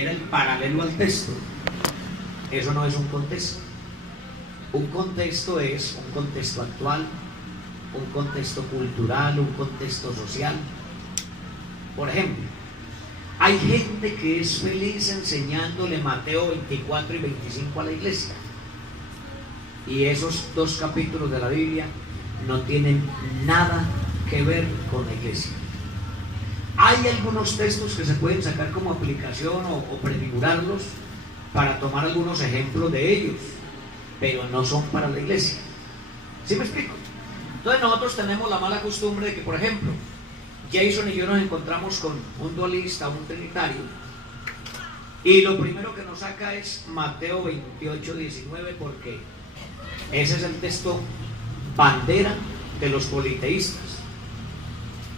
era el paralelo al texto. Eso no es un contexto. Un contexto es un contexto actual, un contexto cultural, un contexto social. Por ejemplo, hay gente que es feliz enseñándole Mateo 24 y 25 a la iglesia. Y esos dos capítulos de la Biblia no tienen nada que ver con la iglesia. Hay algunos textos que se pueden sacar como aplicación o prefigurarlos para tomar algunos ejemplos de ellos, pero no son para la iglesia. ¿Sí me explico? Entonces nosotros tenemos la mala costumbre de que, por ejemplo, Jason y yo nos encontramos con un dualista, un trinitario, y lo primero que nos saca es Mateo 28, 19, porque ese es el texto bandera de los politeístas.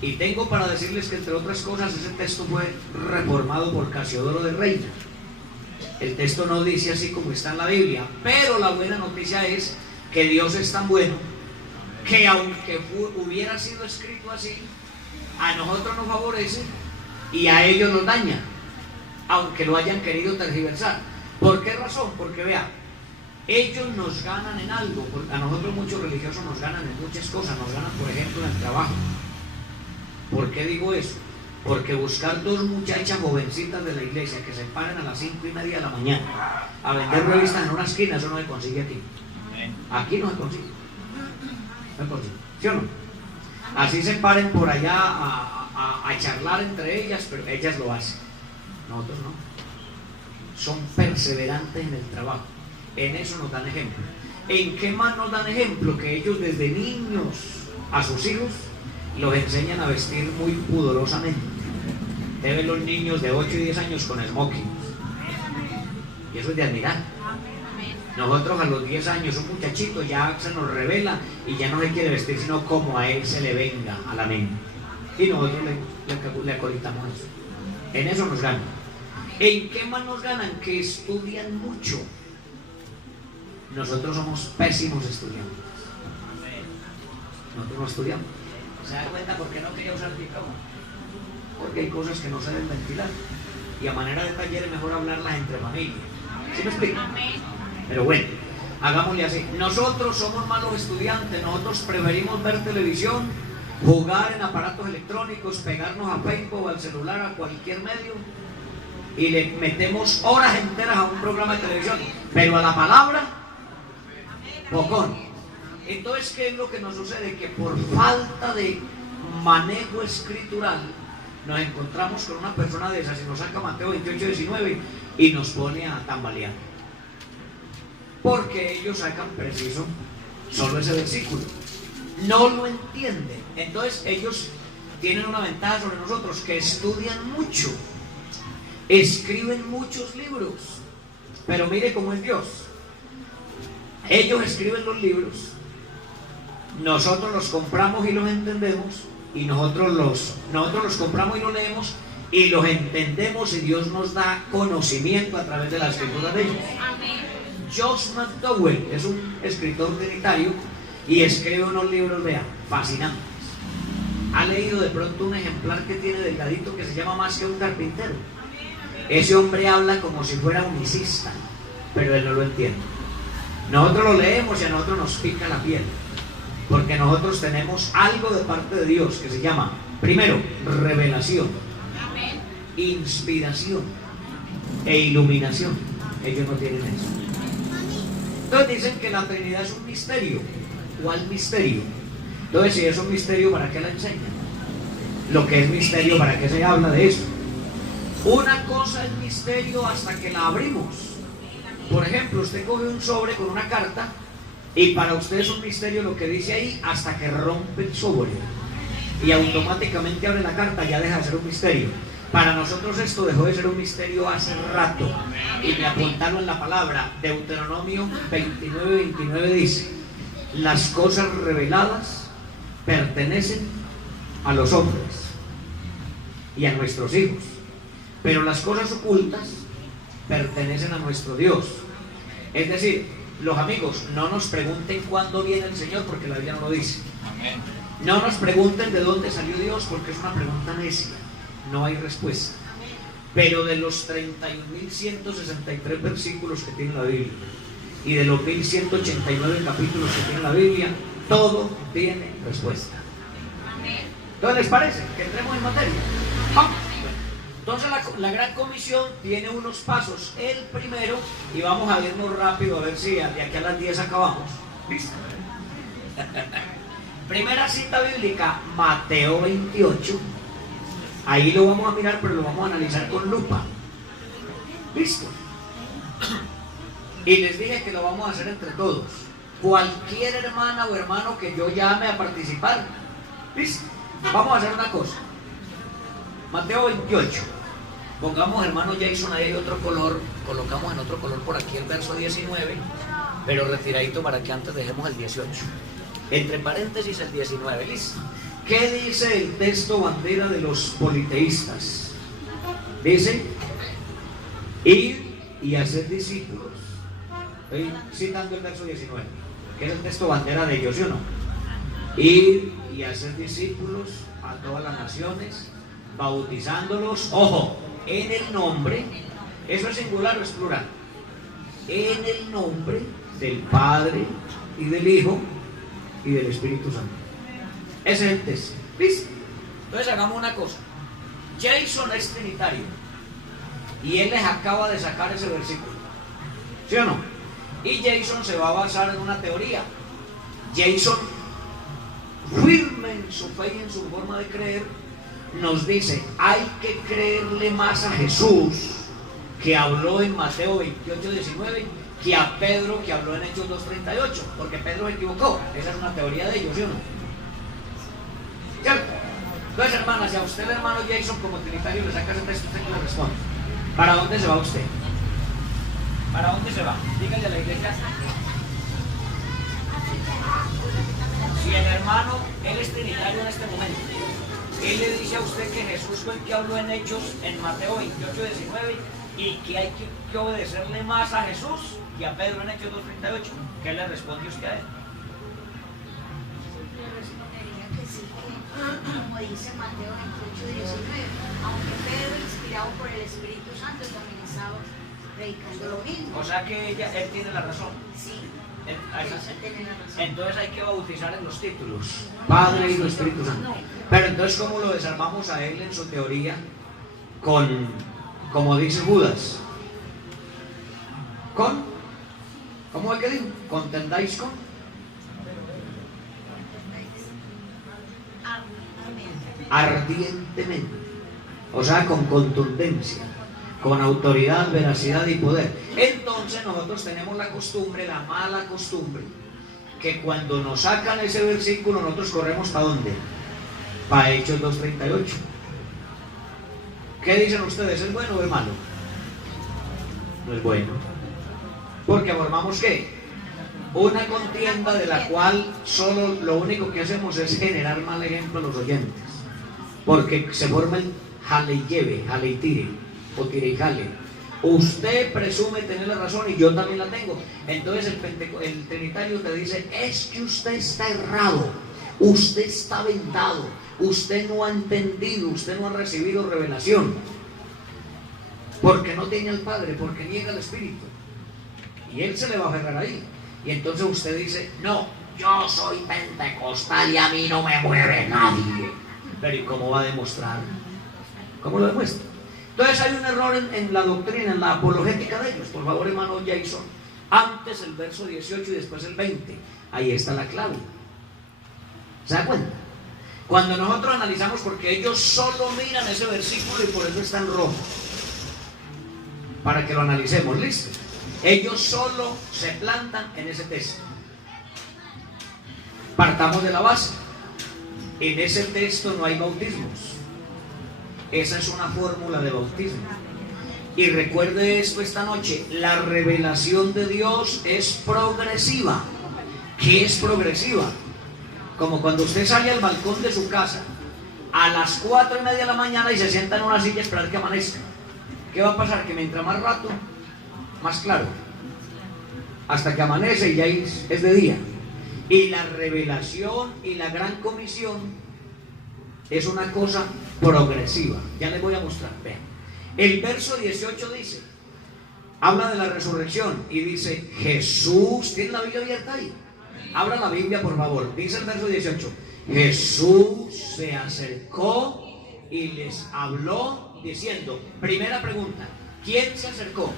Y tengo para decirles que, entre otras cosas, ese texto fue reformado por Casiodoro de Reina. El texto no dice así como está en la Biblia, pero la buena noticia es que Dios es tan bueno que, aunque hubiera sido escrito así, a nosotros nos favorece y a ellos nos daña, aunque lo hayan querido tergiversar. ¿Por qué razón? Porque vea, ellos nos ganan en algo. A nosotros muchos religiosos nos ganan en muchas cosas. Nos ganan, por ejemplo, en el trabajo. ¿Por qué digo eso? Porque buscar dos muchachas jovencitas de la iglesia que se paren a las 5:30 de la mañana a vender revistas en una esquina, eso no se consigue aquí. Aquí no se consigue. No se consigue. ¿Sí o no? Así se paren por allá a charlar entre ellas, pero ellas lo hacen. Nosotros no. Son perseverantes en el trabajo. En eso nos dan ejemplo. ¿En qué más nos dan ejemplo? Que ellos desde niños a sus hijos los enseñan a vestir muy pudorosamente. Deben los niños de 8 y 10 años con smoking. Y eso es de admirar. Nosotros a los 10 años, un muchachito ya se nos revela y ya no se quiere vestir sino como a él se le venga a la mente. Y nosotros le acolitamos eso. En eso nos ganan. ¿En qué más nos ganan? Que estudian mucho. Nosotros somos pésimos estudiantes. Nosotros no estudiamos. ¿Se da cuenta por qué no quería usar el diploma? Porque hay cosas que no se deben ventilar. Y a manera de taller es mejor hablarlas entre familias. ¿Sí me explico? Pero bueno, hagámosle así. Nosotros somos malos estudiantes. Nosotros preferimos ver televisión, jugar en aparatos electrónicos, pegarnos a Facebook o al celular, a cualquier medio, y le metemos horas enteras a un programa de televisión. Pero a la palabra, pocón. Entonces, ¿qué es lo que nos sucede? Que por falta de manejo escritural nos encontramos con una persona de esas y nos saca Mateo 28, 19 y nos pone a tambalear. Porque ellos sacan preciso solo ese versículo. No lo entienden. Entonces, ellos tienen una ventaja sobre nosotros, que estudian mucho, escriben muchos libros. Pero mire cómo es Dios. Ellos escriben los libros, nosotros los compramos y los entendemos, y nosotros los compramos y los leemos y los entendemos, y Dios nos da conocimiento a través de la escritura de ellos. Josh McDowell es un escritor trinitario y escribe unos libros, vean, fascinantes. Ha leído de pronto un ejemplar que tiene delgadito que se llama Más que un carpintero. Ese hombre habla como si fuera unicista, pero él no lo entiende. Nosotros lo leemos y a nosotros nos pica la piel, porque nosotros tenemos algo de parte de Dios que se llama, primero, revelación, inspiración e iluminación. Ellos no tienen eso. Entonces dicen que la Trinidad es un misterio. ¿Cuál misterio? Entonces, si es un misterio, ¿para qué la enseñan? Lo que es misterio, ¿para qué se habla de eso? Una cosa es misterio hasta que la abrimos. Por ejemplo, usted coge un sobre con una carta y para usted es un misterio lo que dice ahí hasta que rompe el sobre y automáticamente abre la carta, ya deja de ser un misterio. Para nosotros esto dejó de ser un misterio hace rato, y me apuntaron en la palabra. Deuteronomio 29, 29 dice: las cosas reveladas pertenecen a los hombres y a nuestros hijos, pero las cosas ocultas pertenecen a nuestro Dios. Es decir, los amigos, no nos pregunten cuándo viene el Señor, porque la Biblia no lo dice. No nos pregunten de dónde salió Dios, porque es una pregunta necia. No hay respuesta. Pero de los 31.163 versículos que tiene la Biblia y de los 1.189 capítulos que tiene la Biblia, todo tiene respuesta. ¿Entonces les parece que entremos en materia? Vamos. Entonces la Gran Comisión tiene unos pasos. El primero, y vamos a irnos rápido a ver si de aquí a las 10 acabamos. ¿Listo? Primera cita bíblica, Mateo 28. Ahí lo vamos a mirar, pero lo vamos a analizar con lupa. ¿Listo? Y les dije que lo vamos a hacer entre todos. Cualquier hermana o hermano que yo llame a participar. ¿Listo? Vamos a hacer una cosa. Mateo 28. Pongamos, hermano Jason, ahí hay otro color. Colocamos en otro color por aquí el verso 19, pero retiradito para que antes dejemos el 18. Entre paréntesis el 19. ¿Listo? ¿Qué dice el texto bandera de los politeístas? Dice: ir y hacer discípulos. Estoy citando el verso 19, que es el texto bandera de ellos, ¿sí o no? Ir y hacer discípulos a todas las naciones, bautizándolos, ojo, en el nombre, eso es singular o es plural, en el nombre del Padre y del Hijo y del Espíritu Santo. Ese es el texto. ¿Listo? Entonces hagamos una cosa. Jason es trinitario y él les acaba de sacar ese versículo, ¿sí o no? Y Jason se va a basar en una teoría. Jason, firme en su fe y en su forma de creer, nos dice: hay que creerle más a Jesús, que habló en Mateo 28, 19, que a Pedro, que habló en Hechos 2:38, porque Pedro se equivocó. Esa es una teoría de ellos, ¿sí o no? ¿Cierto? Entonces, hermanas, si a usted el hermano Jason como trinitario le saca ese texto, usted le responde: ¿para dónde se va usted? ¿Para dónde se va? Dígale a la iglesia. Si el hermano, él es trinitario en este momento, él le dice a usted que Jesús fue el que habló en Hechos, en Mateo 28, 19, y que hay que obedecerle más a Jesús que a Pedro en Hechos 2:38. ¿Qué le responde usted a él? Le respondería que sí, que como dice Mateo 28, 19, aunque Pedro, inspirado por el Espíritu Santo, también estaba predicando lo mismo. O sea que él tiene la razón. Sí. Tiene la razón. Entonces hay que bautizar en los títulos, Padre, Hijo y Espíritu Santo. Pero entonces, ¿cómo lo desarmamos a él en su teoría? Como dice Judas, ¿cómo es que digo? ¿Contendáis con? Ardientemente. O sea, con contundencia, con autoridad, veracidad y poder. Entonces nosotros tenemos la costumbre, la mala costumbre, que cuando nos sacan ese versículo, nosotros corremos ¿para dónde? Para Hechos 2:38. ¿Qué dicen ustedes? ¿Es bueno o es malo? No es bueno. Porque formamos ¿qué? Una contienda de la cual solo lo único que hacemos es generar mal ejemplo a los oyentes. Porque se forma el jale y lleve, jale y tire, o tire y jale. Usted presume tener la razón y yo también la tengo. Entonces el trinitario te dice: es que usted está errado, usted está vendado, usted no ha entendido, usted no ha recibido revelación, porque no tiene al Padre, porque niega al Espíritu. Y él se le va a aferrar ahí. Y entonces usted dice: no, yo soy pentecostal y a mí no me mueve nadie. Pero ¿y cómo va a demostrar? ¿Cómo lo demuestra? Entonces hay un error en la doctrina, en la apologética de ellos. Por favor, hermano Jason, antes el verso 18 y después el 20. Ahí está la clave. ¿Se da cuenta? Cuando nosotros analizamos, porque ellos solo miran ese versículo y por eso está en rojo, para que lo analicemos, ¿listo? Ellos solo se plantan en ese texto. Partamos de la base. En ese texto no hay bautismos. Esa es una fórmula de bautismo. Y recuerde esto esta noche: la revelación de Dios es progresiva. ¿Qué es progresiva? Como cuando usted sale al balcón de su casa a las 4:30 de la mañana y se sienta en una silla a esperar que amanezca. ¿Qué va a pasar? Que mientras más rato, más claro, hasta que amanece y ya es de día. Y la revelación y la gran comisión es una cosa progresiva. Ya les voy a mostrar. Vean. El verso 18 dice, habla de la resurrección y dice, Jesús, ¿tiene la Biblia abierta ahí? Abra la Biblia, por favor. Dice el verso 18, Jesús se acercó y les habló diciendo, primera pregunta, ¿quién se acercó?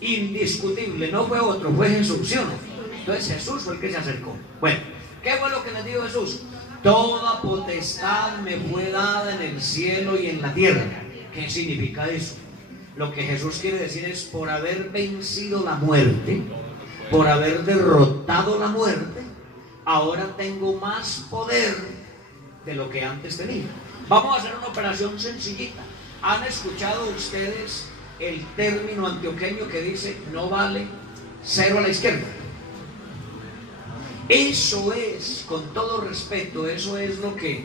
Indiscutible, no fue otro, fue Jesús, ¿sí o no? Entonces Jesús fue el que se acercó. Bueno, ¿qué fue lo que les dijo Jesús? Toda potestad me fue dada en el cielo y en la tierra. ¿Qué significa eso? Lo que Jesús quiere decir es, por haber vencido la muerte, por haber derrotado la muerte, ahora tengo más poder de lo que antes tenía. Vamos a hacer una operación sencillita. ¿Han escuchado ustedes el término antioqueño que dice no vale, cero a la izquierda? Eso es, con todo respeto, eso es lo que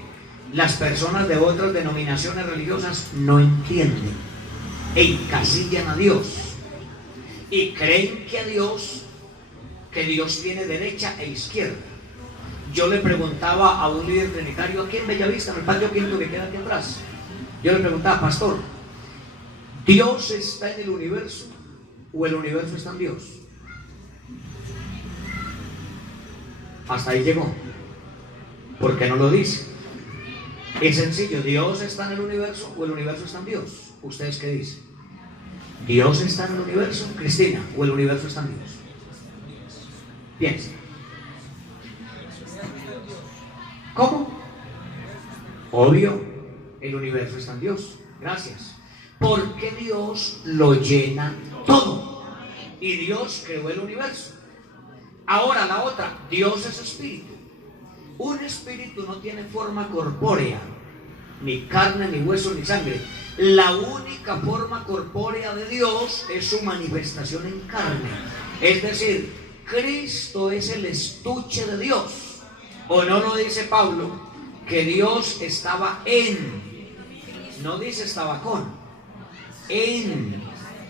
las personas de otras denominaciones religiosas no entienden. Encasillan a Dios y creen que Dios tiene derecha e izquierda. Yo le preguntaba a un líder trinitario aquí en Bellavista, en el patio quinto que queda aquí atrás. Yo le preguntaba, pastor, ¿Dios está en el universo o el universo está en Dios? Hasta ahí llegó. ¿Por qué no lo dice? Es sencillo, ¿Dios está en el universo o el universo está en Dios? ¿Ustedes qué dicen? ¿Dios está en el universo, Cristina, o el universo está en Dios? Piensa. ¿Cómo? Obvio, el universo está en Dios. Gracias. Porque Dios lo llena todo. Y Dios creó el universo. Ahora la otra, Dios es espíritu. Un espíritu no tiene forma corpórea, ni carne, ni hueso, ni sangre. La única forma corpórea de Dios es su manifestación en carne. Es decir, Cristo es el estuche de Dios. ¿O no lo dice Pablo? Que Dios estaba en. No dice estaba con. En.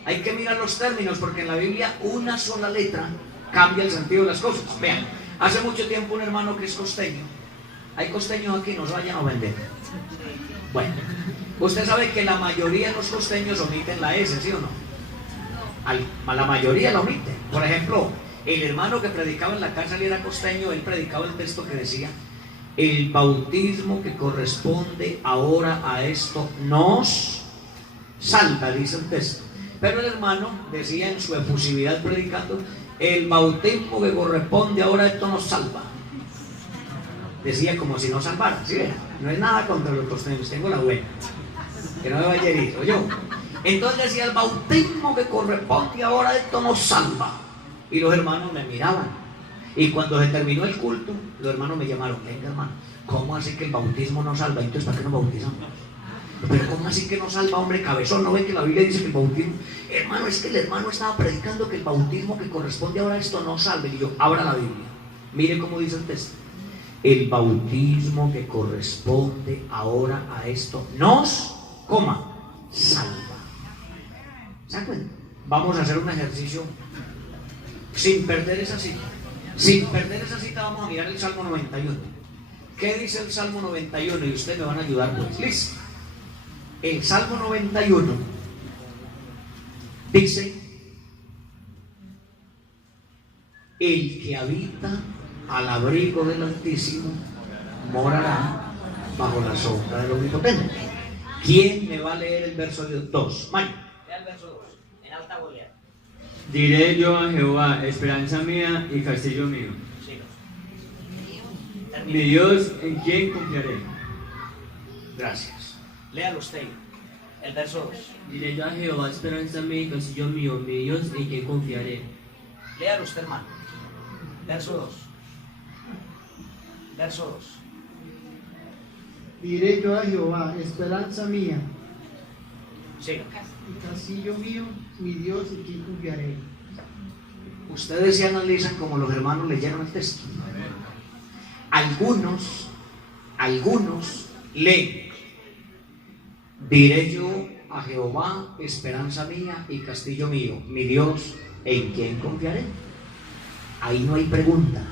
Hay que mirar los términos porque en la Biblia una sola letra cambia el sentido de las cosas. Vean, hace mucho tiempo un hermano que es costeño. Hay costeños aquí, no se vayan a vender. Bueno, usted sabe que la mayoría de los costeños omiten la S, ¿sí o no? La mayoría la omiten. Por ejemplo, el hermano que predicaba en la cárcel era costeño, él predicaba el texto que decía, el bautismo que corresponde ahora a esto nos salva, dice el texto. Pero el hermano decía en su efusividad predicando, el bautismo que corresponde ahora a esto nos salva. Decía como si no salvara, ¿sí? No es nada contra los costeños, tengo la buena, que no me vaya a herir, ¿o yo? Entonces decía, el bautismo que corresponde ahora a esto nos salva. Y los hermanos me miraban. Y cuando se terminó el culto, los hermanos me llamaron, venga hermano, ¿cómo así que el bautismo nos salva? Entonces, ¿para qué nos bautizamos? Pero ¿cómo así que nos salva, hombre cabezón? ¿No ven que la Biblia dice que el bautismo? Hermano, es que el hermano estaba predicando que el bautismo que corresponde ahora a esto nos salve. Y yo, abra la Biblia, mire cómo dice el texto. El bautismo que corresponde ahora a esto nos, salva. ¿Se dan cuenta? Vamos a hacer un ejercicio sin perder esa cita. Sin perder esa cita vamos a mirar el Salmo 91. ¿Qué dice el Salmo 91? Y ustedes me van a ayudar pues. Listo. El Salmo 91 dice, el que habita al abrigo del Altísimo morará bajo la sombra del Omnipotente. ¿Quién me va a leer el verso 2? Mario, lea el verso 2, en alta voz. Diré yo a Jehová, esperanza mía y castillo mío. Sí. Mi Dios, ¿en quién confiaré? Gracias. Léalo usted, el verso 2. Diré yo a Jehová, esperanza mía y castillo mío, mi Dios, en quien confiaré. Léalo usted, hermano. Verso 2. Verso 2. Diré yo a Jehová, esperanza mía Sí. y castillo mío, mi Dios, en quien confiaré. Ustedes se analizan como los hermanos leyeron el texto. Algunos leen, diré yo a Jehová, esperanza mía y castillo mío, mi Dios, ¿en quién confiaré? Ahí no hay pregunta,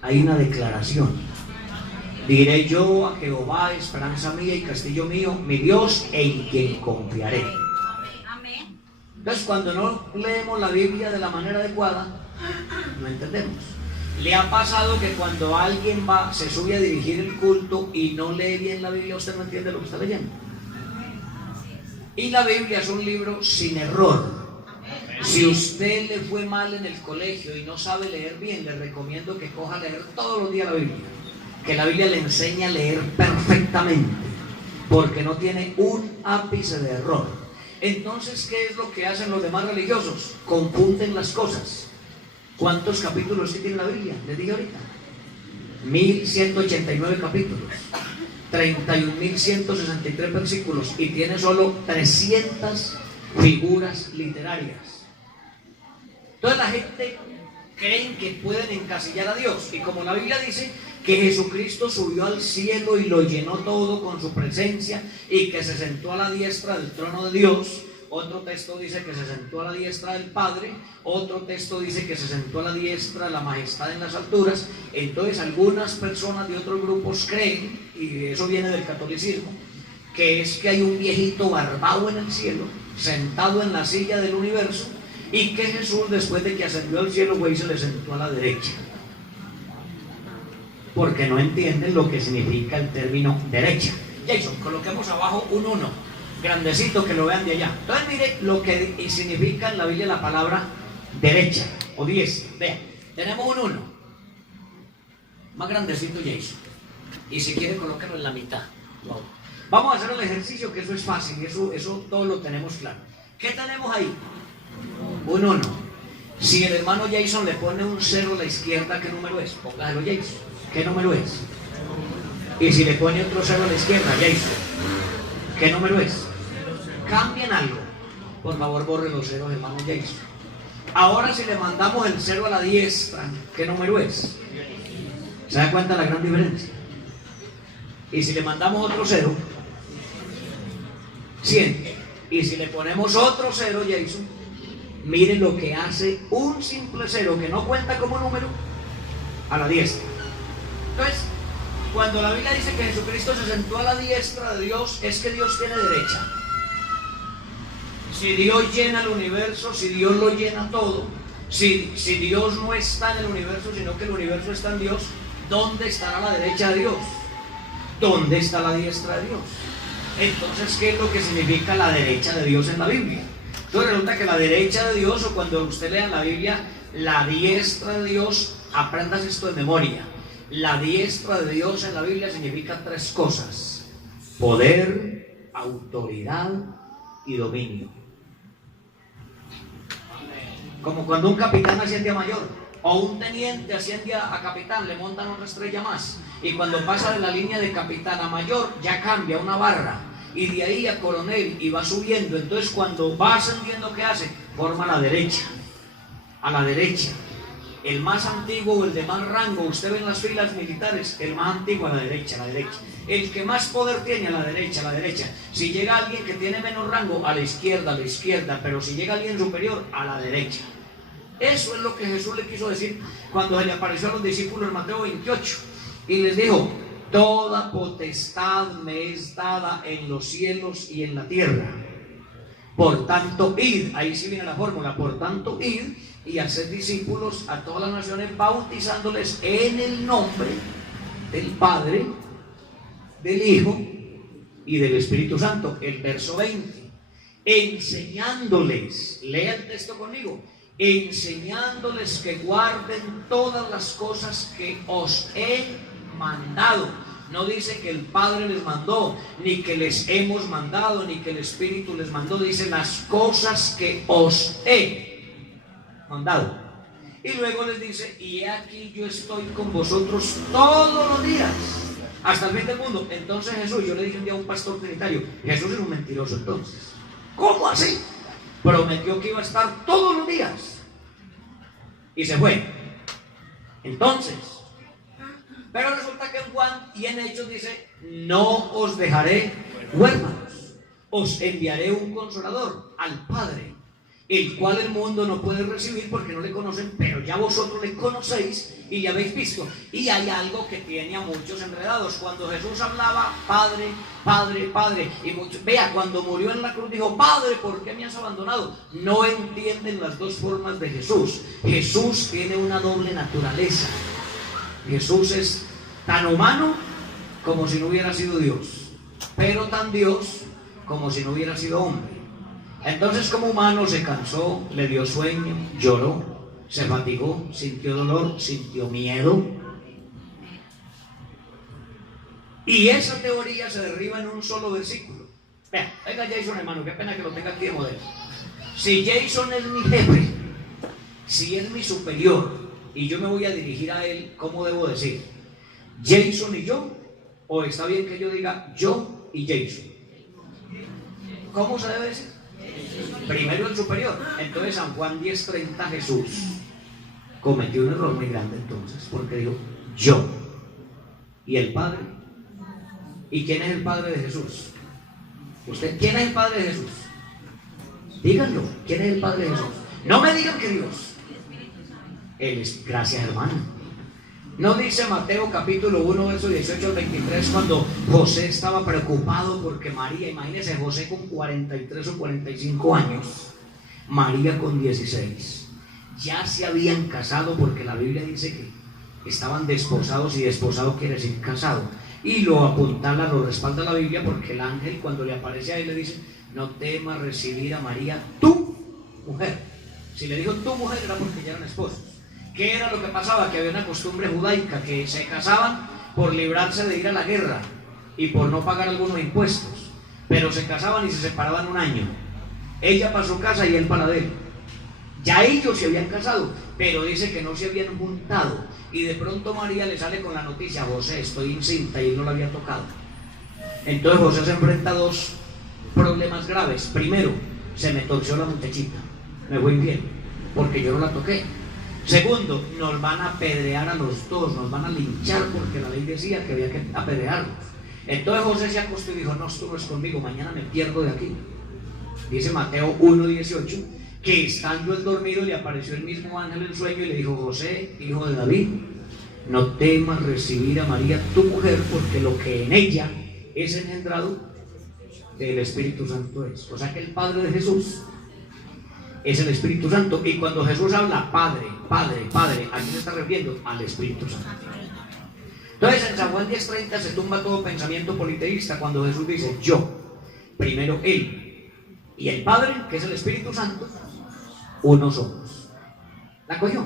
hay una declaración. Diré yo a Jehová, esperanza mía y castillo mío, mi Dios en quien confiaré. Amén. Entonces, cuando no leemos la Biblia de la manera adecuada, no entendemos. ¿Le ha pasado que cuando alguien se sube a dirigir el culto y no lee bien la Biblia, usted no entiende lo que está leyendo? Y la Biblia es un libro sin error. Si usted le fue mal en el colegio y no sabe leer bien, le recomiendo que coja a leer todos los días la Biblia. Que la Biblia le enseña a leer perfectamente, porque no tiene un ápice de error. Entonces, ¿qué es lo que hacen los demás religiosos? Confunden las cosas. ¿Cuántos capítulos tiene la Biblia? Les dije ahorita. 1189 capítulos, 31.163 versículos y tiene solo 300 figuras literarias. Entonces la gente creen que pueden encasillar a Dios, y como la Biblia dice que Jesucristo subió al cielo y lo llenó todo con su presencia y que se sentó a la diestra del trono de Dios. Otro texto dice que se sentó a la diestra del Padre. Otro texto dice que se sentó a la diestra de la majestad en las alturas. Entonces algunas personas de otros grupos creen, y eso viene del catolicismo, que es que hay un viejito barbado en el cielo, sentado en la silla del universo, y que Jesús, después de que ascendió al cielo, güey, se le sentó a la derecha. Porque no entienden lo que significa el término derecha. Jason, coloquemos abajo un 1, grandecito, que lo vean de allá. Entonces mire lo que significa en la Biblia la palabra derecha o diestra. Vean, tenemos un 1, más grandecito, Jason, y si quiere colóquelo en la mitad. Vamos a hacer el ejercicio, que eso es fácil, eso todo lo tenemos claro. ¿Qué tenemos ahí? Un 1. Si el hermano Jason le pone un 0 a la izquierda, ¿qué número es? Póngalo, Jason. ¿Qué número es? Y si le pone otro 0 a la izquierda, Jason, ¿qué número es? Cambien algo. Por favor, borre los ceros, hermano Jason. Ahora, si le mandamos el 0 a la diestra, ¿qué número es? ¿Se da cuenta la gran diferencia? Y si le mandamos otro 0, 100. Y si le ponemos otro 0, Jason, miren lo que hace un simple 0 que no cuenta como número a la diestra. Entonces, cuando la Biblia dice que Jesucristo se sentó a la diestra de Dios, es que Dios tiene derecha. Si Dios llena el universo, si Dios lo llena todo, si Dios no está en el universo, sino que el universo está en Dios, ¿dónde estará la derecha de Dios? ¿Dónde está la diestra de Dios? Entonces, ¿qué es lo que significa la derecha de Dios en la Biblia? Entonces resulta que la derecha de Dios, o cuando usted lea la Biblia, la diestra de Dios, aprendas esto de memoria. La diestra de Dios en la Biblia significa 3 cosas: poder, autoridad y dominio. Como cuando un capitán asciende a mayor, o un teniente asciende a capitán, le montan una estrella más, y cuando pasa de la línea de capitán a mayor, ya cambia una barra, y de ahí a coronel, y va subiendo. Entonces cuando va ascendiendo, ¿qué hace? Forma a la derecha. El más antiguo o el de más rango, usted ve en las filas militares, el más antiguo a la derecha. El que más poder tiene a la derecha. Si llega alguien que tiene menos rango, a la izquierda, pero si llega alguien superior, a la derecha. Eso es lo que Jesús le quiso decir cuando se le apareció a los discípulos en Mateo 28 y les dijo: toda potestad me es dada en los cielos y en la tierra. Por tanto, id. Ahí sí viene la fórmula. Por tanto, id y hacer discípulos a todas las naciones, bautizándoles en el nombre del Padre, del Hijo y del Espíritu Santo. El verso 20, enseñándoles, lea el texto conmigo, enseñándoles que guarden todas las cosas que os he mandado. No dice que el Padre les mandó, ni que les hemos mandado, ni que el Espíritu les mandó. Dice las cosas que os he mandado. Y luego les dice: y he aquí yo estoy con vosotros todos los días hasta el fin del mundo. Entonces Jesús, yo le dije un día a un pastor trinitario, Jesús es un mentiroso. Entonces, ¿cómo así? Prometió que iba a estar todos los días y se fue. Entonces, pero resulta que en Juan y en Hechos dice: no os dejaré huérfanos, os enviaré un consolador, al Padre. el cual el mundo no puede recibir porque no le conocen, pero ya vosotros le conocéis y ya habéis visto. Y hay algo que tiene a muchos enredados. Cuando Jesús hablaba, Padre, Padre, Padre, y muchos, vea, cuando murió en la cruz dijo, Padre, ¿por qué me has abandonado? No entienden las dos formas de Jesús. Jesús tiene una doble naturaleza. Jesús es tan humano como si no hubiera sido Dios, pero tan Dios como si no hubiera sido hombre. Entonces, como humano se cansó, le dio sueño, lloró, se fatigó, sintió dolor, sintió miedo. Y esa teoría se derriba en un solo versículo. Vea, venga Jason, hermano, qué pena que lo tenga aquí de modelo. Si Jason es mi jefe, si es mi superior, y yo me voy a dirigir a él, ¿cómo debo decir? ¿Jason y yo? ¿O está bien que yo diga yo y Jason? ¿Cómo se debe decir? Primero el superior. Entonces San Juan 10:30, Jesús cometió un error muy grande entonces, porque dijo yo y el Padre. ¿Y quién es el Padre de Jesús? ¿Usted quién es el Padre de Jesús? Díganlo, ¿quién es el Padre de Jesús? No me digan que Dios. Él es, gracias hermano. ¿No dice Mateo capítulo 1, verso 18 al 23, cuando José estaba preocupado porque María, imagínense, José con 43 o 45 años, María con 16, ya se habían casado, porque la Biblia dice que estaban desposados, y desposado quiere decir casado, y lo apuntala, lo respalda la Biblia, porque el ángel cuando le aparece a él le dice, no temas recibir a María, tu mujer. Si le dijo tu mujer era porque ya eran esposos. ¿Qué era lo que pasaba? Que había una costumbre judaica que se casaban por librarse de ir a la guerra y por no pagar algunos impuestos, pero se casaban y se separaban un año, ella para su casa y él para la de él. Ya ellos se habían casado, pero dice que no se habían juntado, y de pronto María le sale con la noticia, José, estoy incinta, y él no la había tocado. Entonces José se enfrenta a dos problemas graves. Primero, se me torció la muchachita, me fue infiel porque yo no la toqué. Segundo, nos van a apedrear a los dos, nos van a linchar, porque la ley decía que había que apedrearlos. Entonces José se acostó y dijo, no, tú no es conmigo, mañana me pierdo de aquí. Dice Mateo 1:18, que estando él dormido le apareció el mismo ángel en sueño y le dijo, José, hijo de David, no temas recibir a María tu mujer, porque lo que en ella es engendrado del Espíritu Santo es. O sea que el Padre de Jesús es el Espíritu Santo, y cuando Jesús habla Padre, Padre, Padre, ¿a quién se está refiriendo? Al Espíritu Santo. Entonces en San Juan 10:30 se tumba todo pensamiento politeísta cuando Jesús dice yo, primero Él y el Padre, que es el Espíritu Santo, uno somos. ¿La cogió?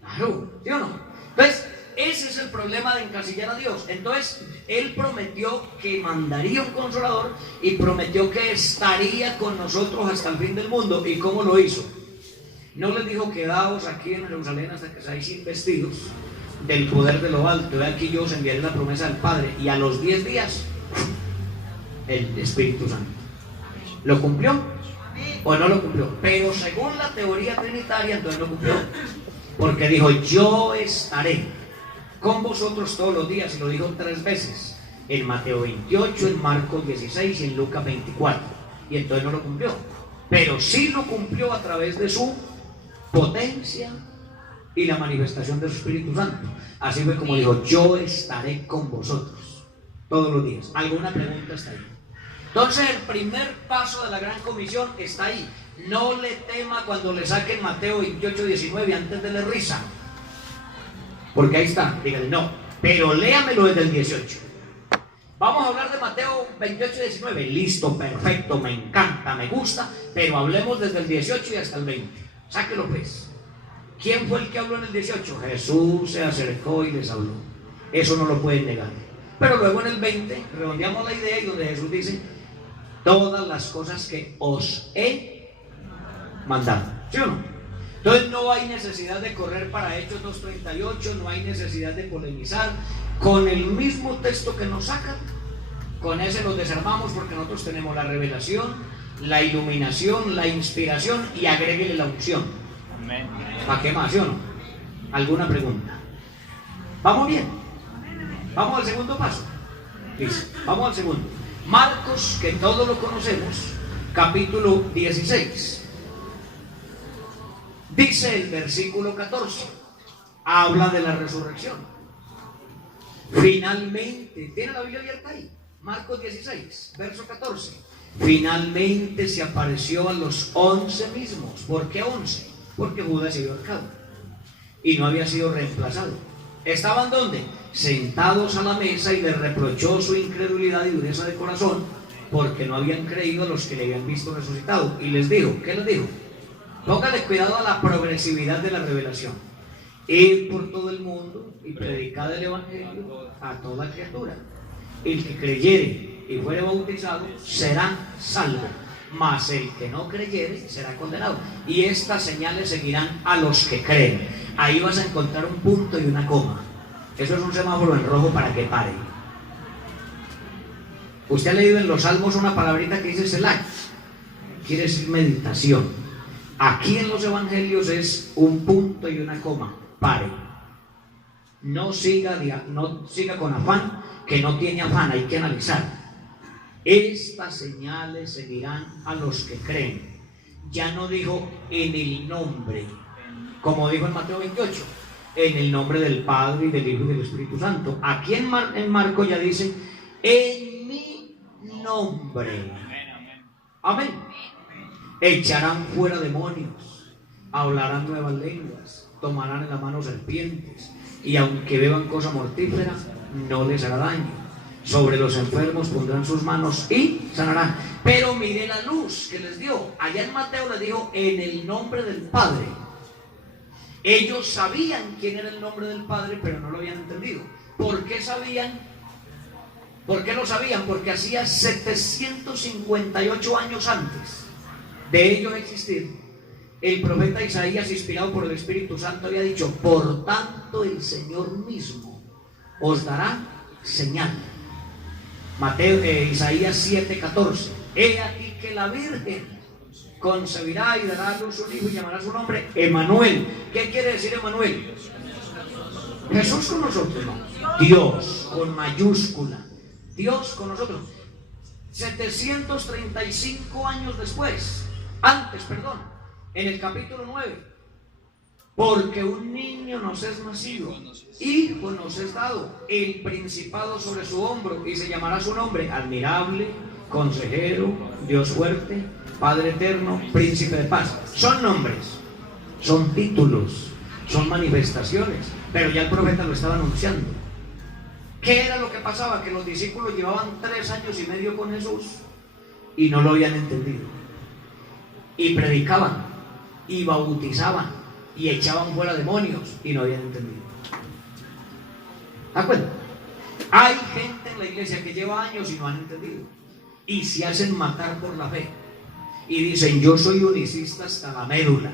Claro, ¿sí o no? Entonces ese es el problema de encasillar a Dios. Entonces Él prometió que mandaría un consolador y prometió que estaría con nosotros hasta el fin del mundo. ¿Y cómo lo hizo? No les dijo, quedaos aquí en Jerusalén hasta que seáis investidos del poder de lo alto. Ve, aquí yo os enviaré la promesa del Padre. Y a los 10 días el Espíritu Santo. ¿Lo cumplió o no lo cumplió? Pero según la teoría trinitaria, entonces lo cumplió, porque dijo, yo estaré con vosotros todos los días, y lo dijo 3 veces, en Mateo 28, en Marcos 16 y en Lucas 24, y entonces no lo cumplió, pero sí lo cumplió a través de su potencia y la manifestación de su Espíritu Santo. Así fue como dijo, yo estaré con vosotros todos los días. ¿Alguna pregunta está ahí? Entonces el primer paso de la gran comisión está ahí. No le tema cuando le saquen Mateo 28, 19, antes de la risa, porque ahí está, díganle no, pero léamelo desde el 18. Vamos a hablar de Mateo 28, 19, listo, perfecto, me encanta, me gusta, pero hablemos desde el 18 y hasta el 20, sáquelo pues. ¿Quién fue el que habló en el 18? Jesús se acercó y les habló, eso no lo pueden negar. Pero luego en el 20 redondeamos la idea, y donde Jesús dice, todas las cosas que os he mandado, ¿sí o no? Entonces no hay necesidad de correr para Hechos 2:38, no hay necesidad de polemizar. Con el mismo texto que nos sacan, con ese los desarmamos, porque nosotros tenemos la revelación, la iluminación, la inspiración, y agréguele la unción. Amén. ¿Para qué más, sí o no? ¿Alguna pregunta? ¿Vamos bien? ¿Vamos al segundo paso? Listo, vamos al segundo. Marcos, que todos lo conocemos, capítulo 16. Dice el versículo 14, habla de la resurrección. Finalmente, ¿tiene la Biblia abierta ahí? Marcos 16, verso 14. Finalmente se apareció a los 11 mismos. ¿Por qué 11? Porque Judas se había ahorcado y no había sido reemplazado. ¿Estaban dónde? Sentados a la mesa, y les reprochó su incredulidad y dureza de corazón, porque no habían creído a los que le habían visto resucitado. Y les dijo, ¿qué les dijo? Póngale cuidado a la progresividad de la revelación. Ir por todo el mundo y predicar el evangelio a toda criatura. El que creyere y fuere bautizado será salvo, mas el que no creyere será condenado. Y estas señales seguirán a los que creen. Ahí vas a encontrar un punto y una coma. Eso es un semáforo en rojo para que pare. Usted ha leído en los Salmos una palabrita que dice Selah, quiere decir meditación. Aquí en los evangelios es un punto y una coma. Pare. No siga con afán, que no tiene afán, hay que analizar. Estas señales seguirán a los que creen. Ya no dijo en el nombre, como dijo en Mateo 28, en el nombre del Padre y del Hijo y del Espíritu Santo. Aquí en Marcos ya dice en mi nombre. Amén. Echarán fuera demonios, hablarán nuevas lenguas, tomarán en la mano serpientes, y aunque beban cosa mortífera, no les hará daño. Sobre los enfermos pondrán sus manos y sanarán. Pero mire la luz que les dio. Allá en Mateo les dijo en el nombre del Padre. Ellos sabían quién era el nombre del Padre, pero no lo habían entendido. ¿Por qué sabían? ¿Por qué lo sabían? Porque hacía 758 años antes de ellos existir, el profeta Isaías, inspirado por el Espíritu Santo, había dicho: por tanto el Señor mismo os dará señal. Isaías 7:14. He aquí que la Virgen concebirá y dará a luz un hijo y llamará su nombre Emanuel. ¿Qué quiere decir Emanuel? Jesús con nosotros, no. Dios con mayúscula. Dios con nosotros. 735 años después, en el capítulo 9. Porque un niño nos es nacido, hijo nos es dado, el principado sobre su hombro, y se llamará su nombre Admirable, Consejero, Dios fuerte, Padre eterno, Príncipe de paz. Son nombres, son títulos, son manifestaciones, pero ya el profeta lo estaba anunciando. ¿Qué era lo que pasaba? Que los discípulos llevaban 3 años y medio con Jesús y no lo habían entendido, y predicaban y bautizaban y echaban fuera demonios y no habían entendido. ¿De acuerdo? Hay gente en la iglesia que lleva años y no han entendido, y se hacen matar por la fe y dicen: yo soy unicista hasta la médula,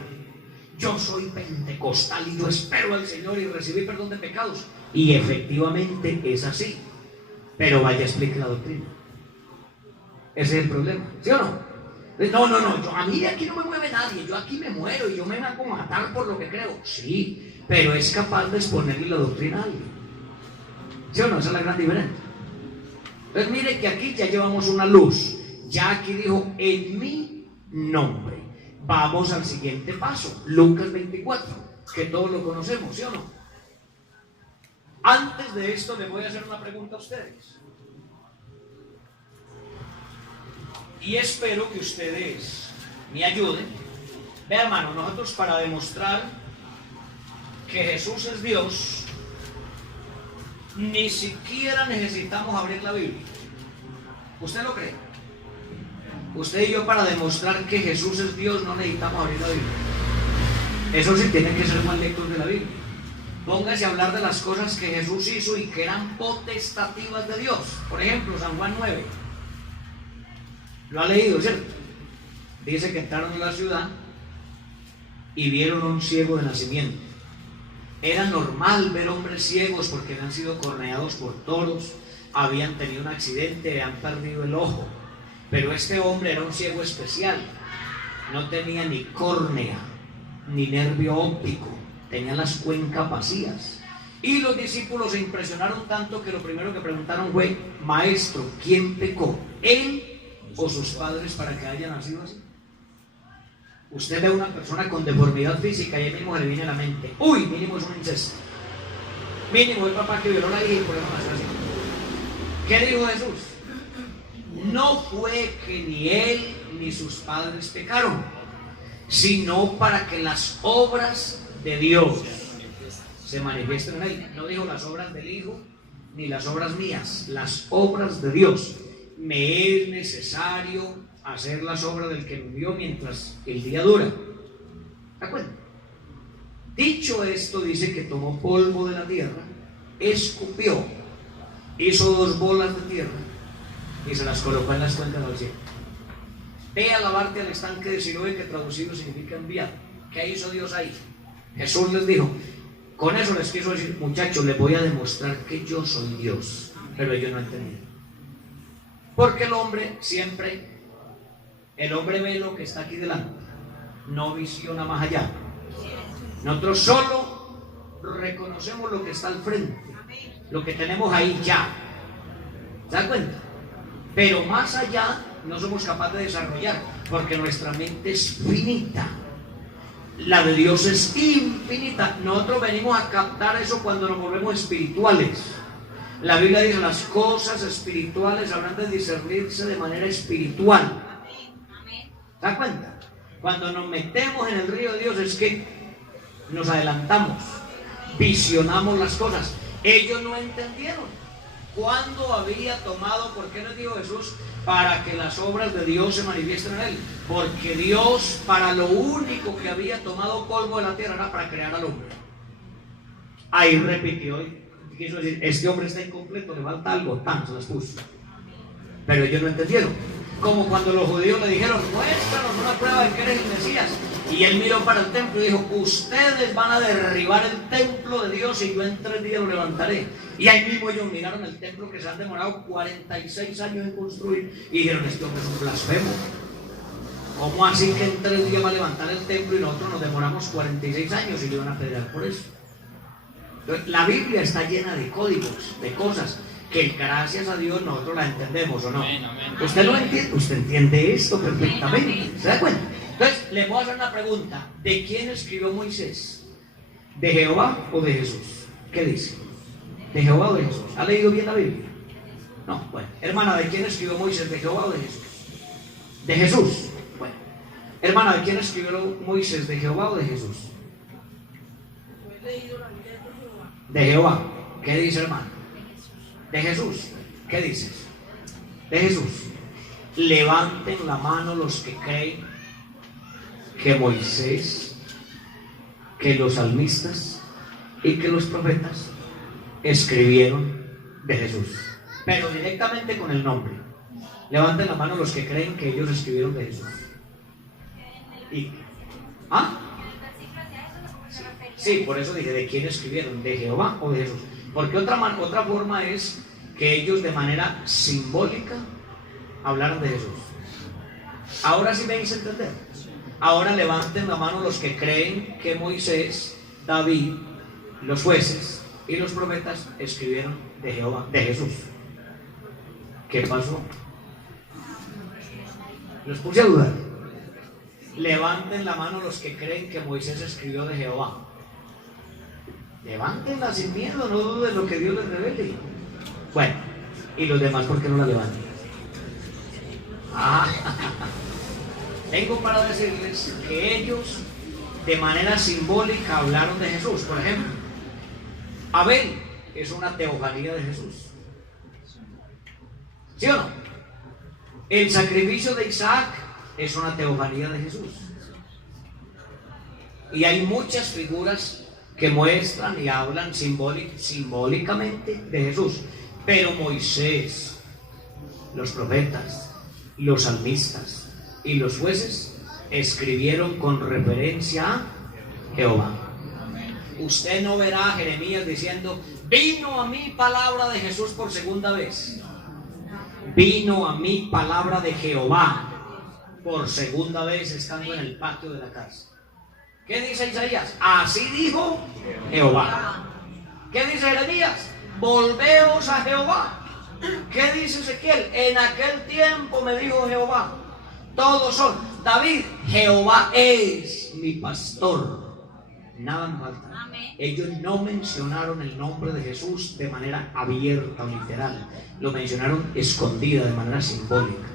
yo soy pentecostal y yo espero al Señor y recibí perdón de pecados. Y efectivamente es así, pero vaya, explique la doctrina. Ese es el problema, ¿sí o no? No, a mí de aquí no me mueve nadie, yo aquí me muero y yo me hago matar por lo que creo. Sí, pero es capaz de exponerle la doctrina a alguien, ¿sí o no? Esa es la gran diferencia. Entonces mire que aquí ya llevamos una luz. Ya aquí dijo en mi nombre. Vamos al siguiente paso, Lucas 24, que todos lo conocemos, ¿sí o no? Antes de esto les voy a hacer una pregunta a ustedes, y espero que ustedes me ayuden. Vean, hermano, nosotros para demostrar que Jesús es Dios, ni siquiera necesitamos abrir la Biblia. ¿Usted lo cree? Usted y yo, para demostrar que Jesús es Dios, no necesitamos abrir la Biblia. Eso sí, tiene que ser buen lector de la Biblia. Póngase a hablar de las cosas que Jesús hizo y que eran potestativas de Dios. Por ejemplo, San Juan 9. Lo ha leído, ¿cierto? Dice que entraron en la ciudad y vieron a un ciego de nacimiento. Era normal ver hombres ciegos porque habían sido corneados por toros, habían tenido un accidente, habían perdido el ojo. Pero este hombre era un ciego especial. No tenía ni córnea, ni nervio óptico. Tenía las cuencas vacías. Y los discípulos se impresionaron tanto que lo primero que preguntaron fue: maestro, ¿quién pecó? ¿Él o sus padres para que haya nacido así? Usted ve a una persona con deformidad física y ahí mismo se le viene a la mente, uy, mínimo es un incesto. Mínimo el papá que violó a la hija y por eso nació así. ¿Qué dijo Jesús? No fue que ni él ni sus padres pecaron, sino para que las obras de Dios se manifiesten en él. No dijo las obras del Hijo ni las obras mías, las obras de Dios. Me es necesario hacer las obras del que me envió mientras el día dura. ¿De acuerdo? Dicho esto, dice que tomó polvo de la tierra, escupió, hizo 2 bolas de tierra y se las colocó en las cuencas del cielo. Ve a lavarte al estanque de Siloé, que traducido significa enviar. ¿Qué hizo Dios ahí? Jesús les dijo, con eso les quiso decir, muchachos, les voy a demostrar que yo soy Dios. Pero ellos no entendieron. Porque el hombre siempre, el hombre ve lo que está aquí delante, no visiona más allá. Nosotros solo reconocemos lo que está al frente, lo que tenemos ahí ya. ¿Se dan cuenta? Pero más allá no somos capaces de desarrollar, porque nuestra mente es finita. La de Dios es infinita. Nosotros venimos a captar eso cuando nos volvemos espirituales. La Biblia dice, las cosas espirituales habrán de discernirse de manera espiritual. ¿Se dan cuenta? Cuando nos metemos en el río de Dios es que nos adelantamos, visionamos las cosas. Ellos no entendieron cuándo había tomado. ¿Por qué les dijo Jesús? Para que las obras de Dios se manifiesten en él. Porque Dios, para lo único que había tomado polvo de la tierra, era para crear al hombre. Ahí repitió y quiso decir, este hombre está incompleto, le falta algo, tan se las puso. Pero ellos no entendieron. Como cuando los judíos le dijeron, muéstranos una prueba de que eres el Mesías. Y él miró para el templo y dijo, ustedes van a derribar el templo de Dios y yo en 3 días lo levantaré. Y ahí mismo ellos miraron el templo que se han demorado 46 años en construir y dijeron, este hombre es un blasfemo. ¿Cómo así que en 3 días va a levantar el templo y nosotros nos demoramos 46 años y le van a apedrear por eso? Entonces, la Biblia está llena de códigos, de cosas que gracias a Dios nosotros las entendemos, ¿o no? Usted lo entiende, usted entiende esto perfectamente, ¿se da cuenta? Entonces, le voy a hacer una pregunta. ¿De quién escribió Moisés? ¿De Jehová o de Jesús? ¿Qué dice? ¿De Jehová o de Jesús? ¿Ha leído bien la Biblia? No, bueno. Hermana, ¿de quién escribió Moisés? ¿De Jehová o de Jesús? ¿De Jesús? Bueno. Hermana, ¿de quién escribió Moisés? ¿De Jehová o de Jesús? De Jehová. ¿Qué dice, hermano? De Jesús. ¿Qué dices? De Jesús. Levanten la mano los que creen que Moisés, que los salmistas y que los profetas escribieron de Jesús, pero directamente con el nombre. Levanten la mano los que creen que ellos escribieron de Jesús. ¿Y? ¿Ah? Sí, por eso dije, ¿de quién escribieron? ¿De Jehová o de Jesús? Porque otra forma es que ellos de manera simbólica hablaron de Jesús. Ahora sí me hice entender. Ahora levanten la mano los que creen que Moisés, David, los jueces y los profetas escribieron de Jehová, de Jesús. ¿Qué pasó? Los puse a dudar. Levanten la mano los que creen que Moisés escribió de Jehová. Levántenla sin miedo, no duden lo que Dios les revele. Bueno, y los demás, ¿por qué no la levantan? Tengo para decirles que ellos de manera simbólica hablaron de Jesús. Por ejemplo, Abel es una teofanía de Jesús. ¿Sí o no? El sacrificio de Isaac es una teofanía de Jesús. Y hay muchas figuras que muestran y hablan simbólicamente de Jesús. Pero Moisés, los profetas, los salmistas y los jueces escribieron con referencia a Jehová. Usted no verá a Jeremías diciendo, vino a mí palabra de Jesús por segunda vez. Vino a mí palabra de Jehová por segunda vez estando en el patio de la casa. ¿Qué dice Isaías? Así dijo Jehová. ¿Qué dice Jeremías? Volveos a Jehová. ¿Qué dice Ezequiel? En aquel tiempo me dijo Jehová. Todos son. David, Jehová es mi pastor, nada me falta. Amén. Ellos no mencionaron el nombre de Jesús de manera abierta o literal, lo mencionaron escondida, de manera simbólica.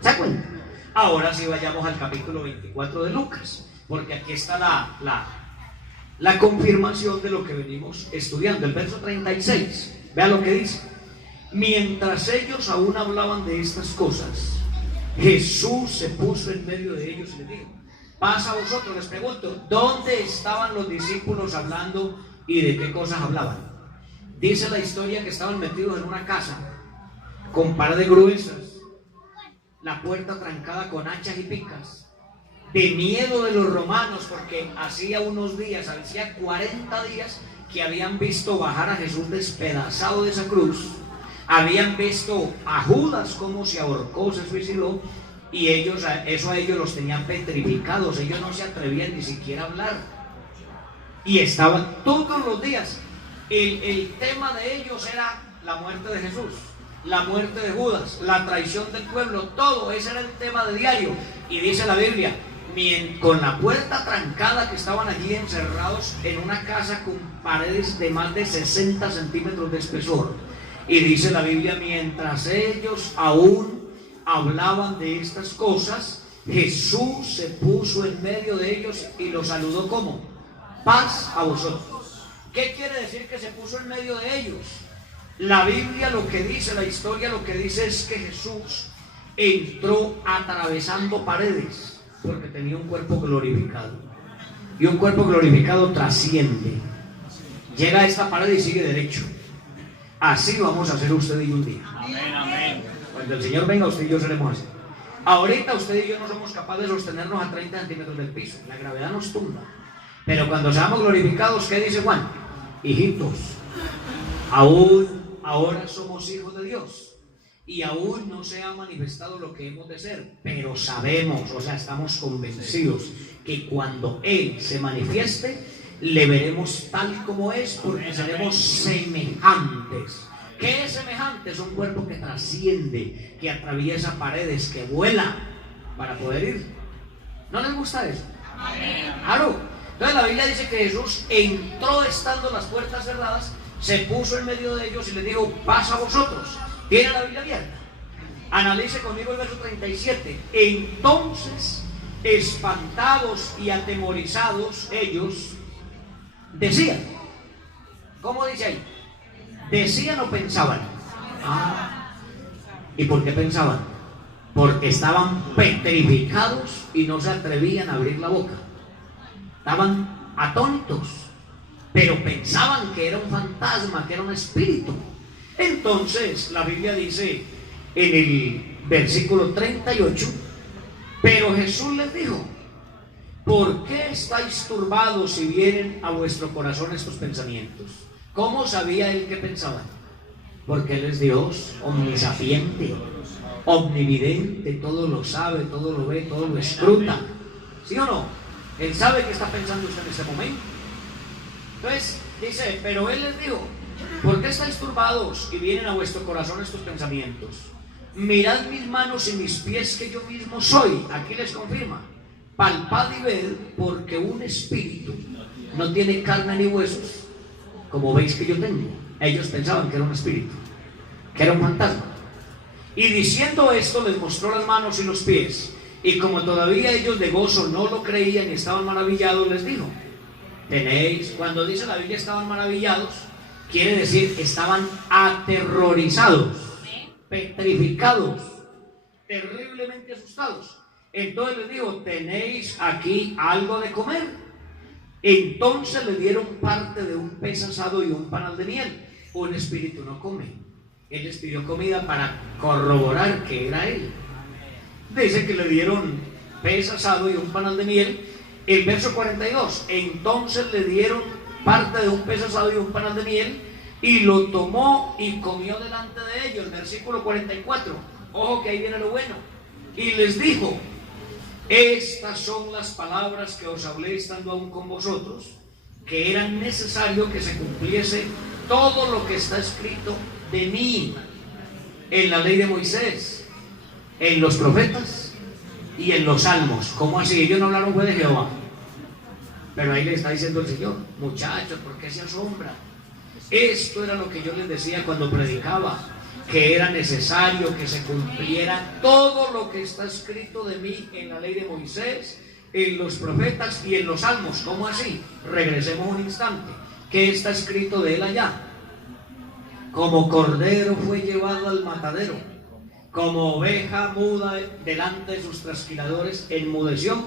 ¿Se dan cuenta? Ahora sí vayamos al capítulo 24 de Lucas, porque aquí está la confirmación de lo que venimos estudiando. El verso 36, vea lo que dice: mientras ellos aún hablaban de estas cosas, Jesús se puso en medio de ellos y les dijo: pasa a vosotros. Les pregunto, ¿dónde estaban los discípulos hablando y de qué cosas hablaban? Dice la historia que estaban metidos en una casa con paredes gruesas, la puerta trancada con hachas y picas, de miedo de los romanos, porque hacía unos días, hacía 40 días que habían visto bajar a Jesús despedazado de esa cruz, habían visto a Judas cómo se ahorcó, se suicidó, y ellos, eso a ellos los tenían petrificados. Ellos no se atrevían ni siquiera a hablar, y estaban todos los días, el tema de ellos era la muerte de Jesús, la muerte de Judas, la traición del pueblo, todo ese era el tema de diario. Y dice la Biblia, con la puerta trancada, que estaban allí encerrados en una casa con paredes de más de 60 centímetros de espesor. Y dice la Biblia, mientras ellos aún hablaban de estas cosas, Jesús se puso en medio de ellos y los saludó como: paz a vosotros. ¿Qué quiere decir que se puso en medio de ellos? La Biblia lo que dice, la historia lo que dice es que Jesús entró atravesando paredes, porque tenía un cuerpo glorificado, y un cuerpo glorificado trasciende, llega a esta pared y sigue derecho. Así vamos a hacer usted y yo un día. Amén, amén. Cuando el Señor venga, usted y yo seremos así. Ahorita usted y yo no somos capaces de sostenernos a 30 centímetros del piso, la gravedad nos tumba. Pero cuando seamos glorificados, ¿qué dice Juan? Hijitos, aún ahora somos hijos de Dios, y aún no se ha manifestado lo que hemos de ser, pero sabemos, o sea, estamos convencidos que cuando Él se manifieste, le veremos tal como es, porque seremos semejantes. ¿Qué es semejante? Es un cuerpo que trasciende, que atraviesa paredes, que vuela para poder ir. ¿No les gusta eso? Claro. Entonces la Biblia dice que Jesús entró estando las puertas cerradas, se puso en medio de ellos y les dijo: paz a vosotros. ¿Tiene la Biblia abierta? Analice conmigo el verso 37. Entonces, espantados y atemorizados, ellos decían. ¿Cómo dice ahí? ¿Decían o pensaban? ¿Y por qué pensaban? Porque estaban petrificados y no se atrevían a abrir la boca. Estaban atónitos, pero pensaban que era un fantasma, que era un espíritu. Entonces la Biblia dice en el versículo 38: pero Jesús les dijo: ¿por qué estáis turbados y vienen a vuestro corazón estos pensamientos? ¿Cómo sabía él que pensaban? Porque él es Dios, omnisapiente, omnividente, todo lo sabe, todo lo ve, todo lo escruta. ¿Sí o no? Él sabe qué está pensando usted en ese momento. Entonces dice: pero él les dijo: ¿por qué estáis turbados y vienen a vuestro corazón estos pensamientos? Mirad mis manos y mis pies, que yo mismo soy. Aquí les confirma: palpad y ved, porque un espíritu no tiene carne ni huesos, como veis que yo tengo. Ellos pensaban que era un espíritu, que era un fantasma. Y diciendo esto, les mostró las manos y los pies. Y como todavía ellos de gozo no lo creían y estaban maravillados, les dijo: tenéis, cuando dice la Biblia estaban maravillados, quiere decir estaban aterrorizados, petrificados, terriblemente asustados. Entonces les dijo: tenéis aquí algo de comer. Entonces le dieron parte de un pez asado y un panal de miel. Un espíritu no come. Él les pidió comida para corroborar que era él. Dice que le dieron pez asado y un panal de miel. El verso 42: entonces le dieron parte de un pez asado y un panal de miel, y lo tomó y comió delante de ellos. Versículo 44. Ojo que ahí viene lo bueno. Y les dijo: estas son las palabras que os hablé estando aún con vosotros, que era necesario que se cumpliese todo lo que está escrito de mí en la ley de Moisés, en los profetas y en los salmos. ¿Cómo así? Ellos no hablaron fue de Jehová. Pero ahí le está diciendo el Señor: muchachos, ¿por qué se asombran? Esto era lo que yo les decía cuando predicaba, que era necesario que se cumpliera todo lo que está escrito de mí en la ley de Moisés, en los profetas y en los salmos. ¿Cómo así? Regresemos un instante. ¿Qué está escrito de él allá? Como cordero fue llevado al matadero, como oveja muda delante de sus trasquiladores, enmudeció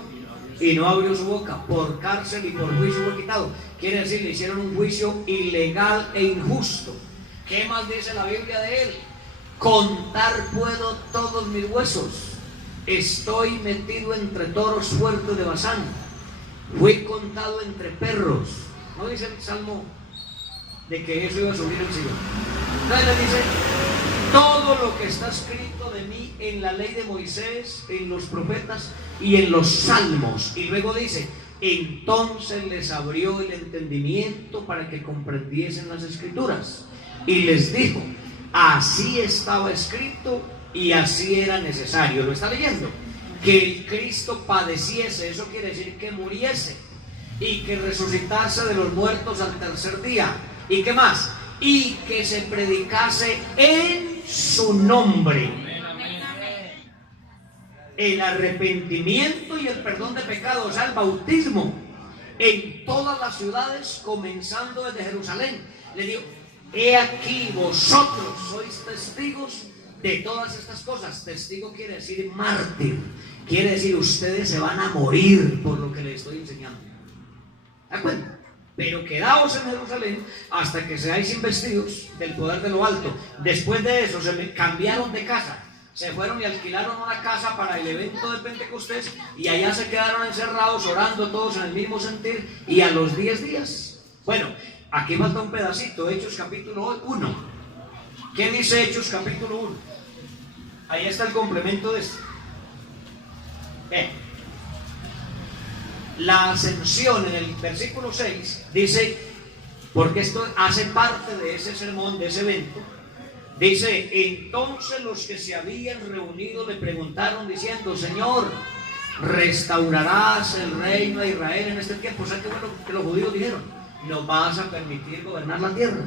y no abrió su boca. Por cárcel y por juicio fue quitado. Quiere decir, le hicieron un juicio ilegal e injusto. ¿Qué más dice la Biblia de él? Contar puedo todos mis huesos. Estoy metido entre toros fuertes de Basán. Fui contado entre perros. ¿No dice el Salmo de que eso iba a subir el Señor? Entonces le dice: todo lo que está escrito de mí en la ley de Moisés, en los profetas y en los salmos. Y luego dice: entonces les abrió el entendimiento para que comprendiesen las escrituras. Y les dijo: así estaba escrito y así era necesario. Lo está leyendo. Que el Cristo padeciese, eso quiere decir que muriese, y que resucitase de los muertos al tercer día. ¿Y qué más? Y que se predicase en su nombre el arrepentimiento y el perdón de pecados, o sea, el bautismo, en todas las ciudades, comenzando desde Jerusalén. Le digo: he aquí vosotros sois testigos de todas estas cosas. Testigo quiere decir mártir, quiere decir ustedes se van a morir por lo que les estoy enseñando. ¿De acuerdo? Pero quedaos en Jerusalén hasta que seáis investidos del poder de lo alto. Después de eso se cambiaron de casa, se fueron y alquilaron una casa para el evento de Pentecostés, y allá se quedaron encerrados orando todos en el mismo sentir, y a los 10 días. Bueno, aquí falta un pedacito, Hechos capítulo 1. ¿Qué dice Hechos capítulo 1? Ahí está el complemento de esto. La ascensión en el versículo 6 dice, porque esto hace parte de ese sermón, de ese evento. Dice: entonces los que se habían reunido le preguntaron diciendo: Señor, ¿restaurarás el reino de Israel en este tiempo? O sea, que bueno que los judíos dijeron: ¿nos vas a permitir gobernar la tierra?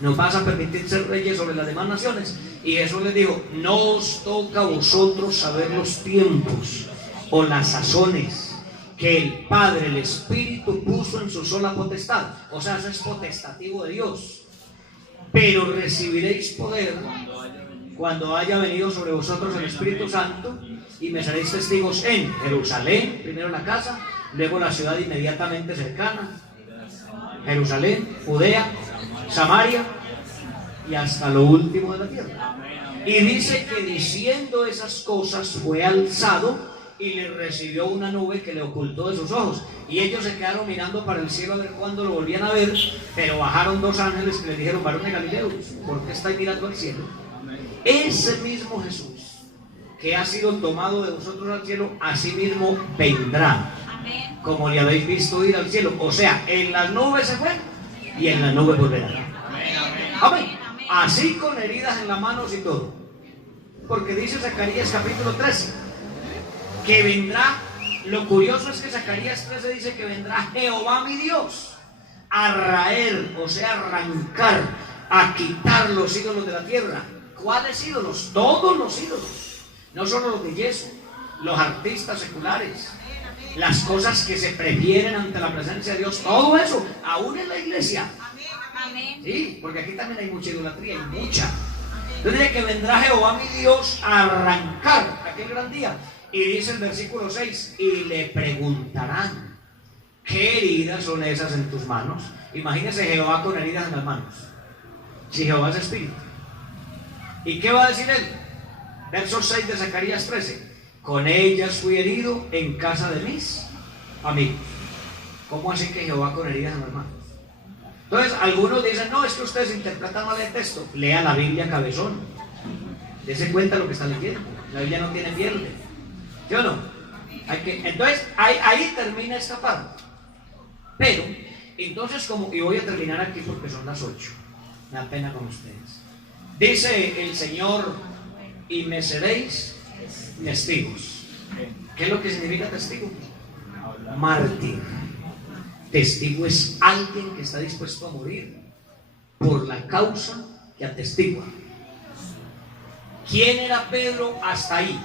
¿Nos vas a permitir ser reyes sobre las demás naciones? Y Jesús les dijo: no os toca a vosotros saber los tiempos o las sazones que el Padre, el Espíritu, puso en su sola potestad. O sea, eso es potestativo de Dios. Pero recibiréis poder cuando haya venido sobre vosotros el Espíritu Santo, y me seréis testigos en Jerusalén, primero la casa, luego la ciudad inmediatamente cercana, Jerusalén, Judea, Samaria y hasta lo último de la tierra. Y dice que diciendo esas cosas fue alzado y le recibió una nube que le ocultó de sus ojos. Y ellos se quedaron mirando para el cielo a ver cuándo lo volvían a ver, pero bajaron 2 ángeles que le dijeron: varones galileos, ¿por qué estáis mirando al cielo? Ese mismo Jesús que ha sido tomado de vosotros al cielo, así mismo vendrá, como le habéis visto ir al cielo. O sea, en las nubes se fue y en las nubes volverá. Amén. Así, con heridas en las manos y todo. Porque dice Zacarías capítulo 13 que vendrá. Lo curioso es que Zacarías 13 dice que vendrá Jehová mi Dios a raer, o sea, arrancar, a quitar los ídolos de la tierra. ¿Cuáles ídolos? Todos los ídolos, no solo los de yeso, los artistas seculares, las cosas que se prefieren ante la presencia de Dios, todo eso, aún en la iglesia. Sí, porque aquí también hay mucha idolatría, hay mucha. Entonces dice que vendrá Jehová mi Dios a arrancar aquel gran día. Y dice el versículo 6, y le preguntarán: ¿qué heridas son esas en tus manos? Imagínese Jehová con heridas en las manos, si Jehová es espíritu. ¿Y qué va a decir él? Verso 6 de Zacarías 13: con ellas fui herido en casa de mis amigos. ¿Cómo así que Jehová con heridas en las manos? Entonces algunos dicen: no, es que ustedes interpretan mal el texto. Lea la Biblia, cabezón, dése cuenta lo que está leyendo. La Biblia no tiene pierde, ¿sí o no? Entonces ahí termina esta parte. Pero entonces, y voy a terminar aquí porque son las 8, me da pena con ustedes. Dice el Señor: y me seréis testigos. ¿Qué es lo que significa testigo? Mártir. Testigo es alguien que está dispuesto a morir por la causa que atestigua. ¿Quién era Pedro hasta ahí?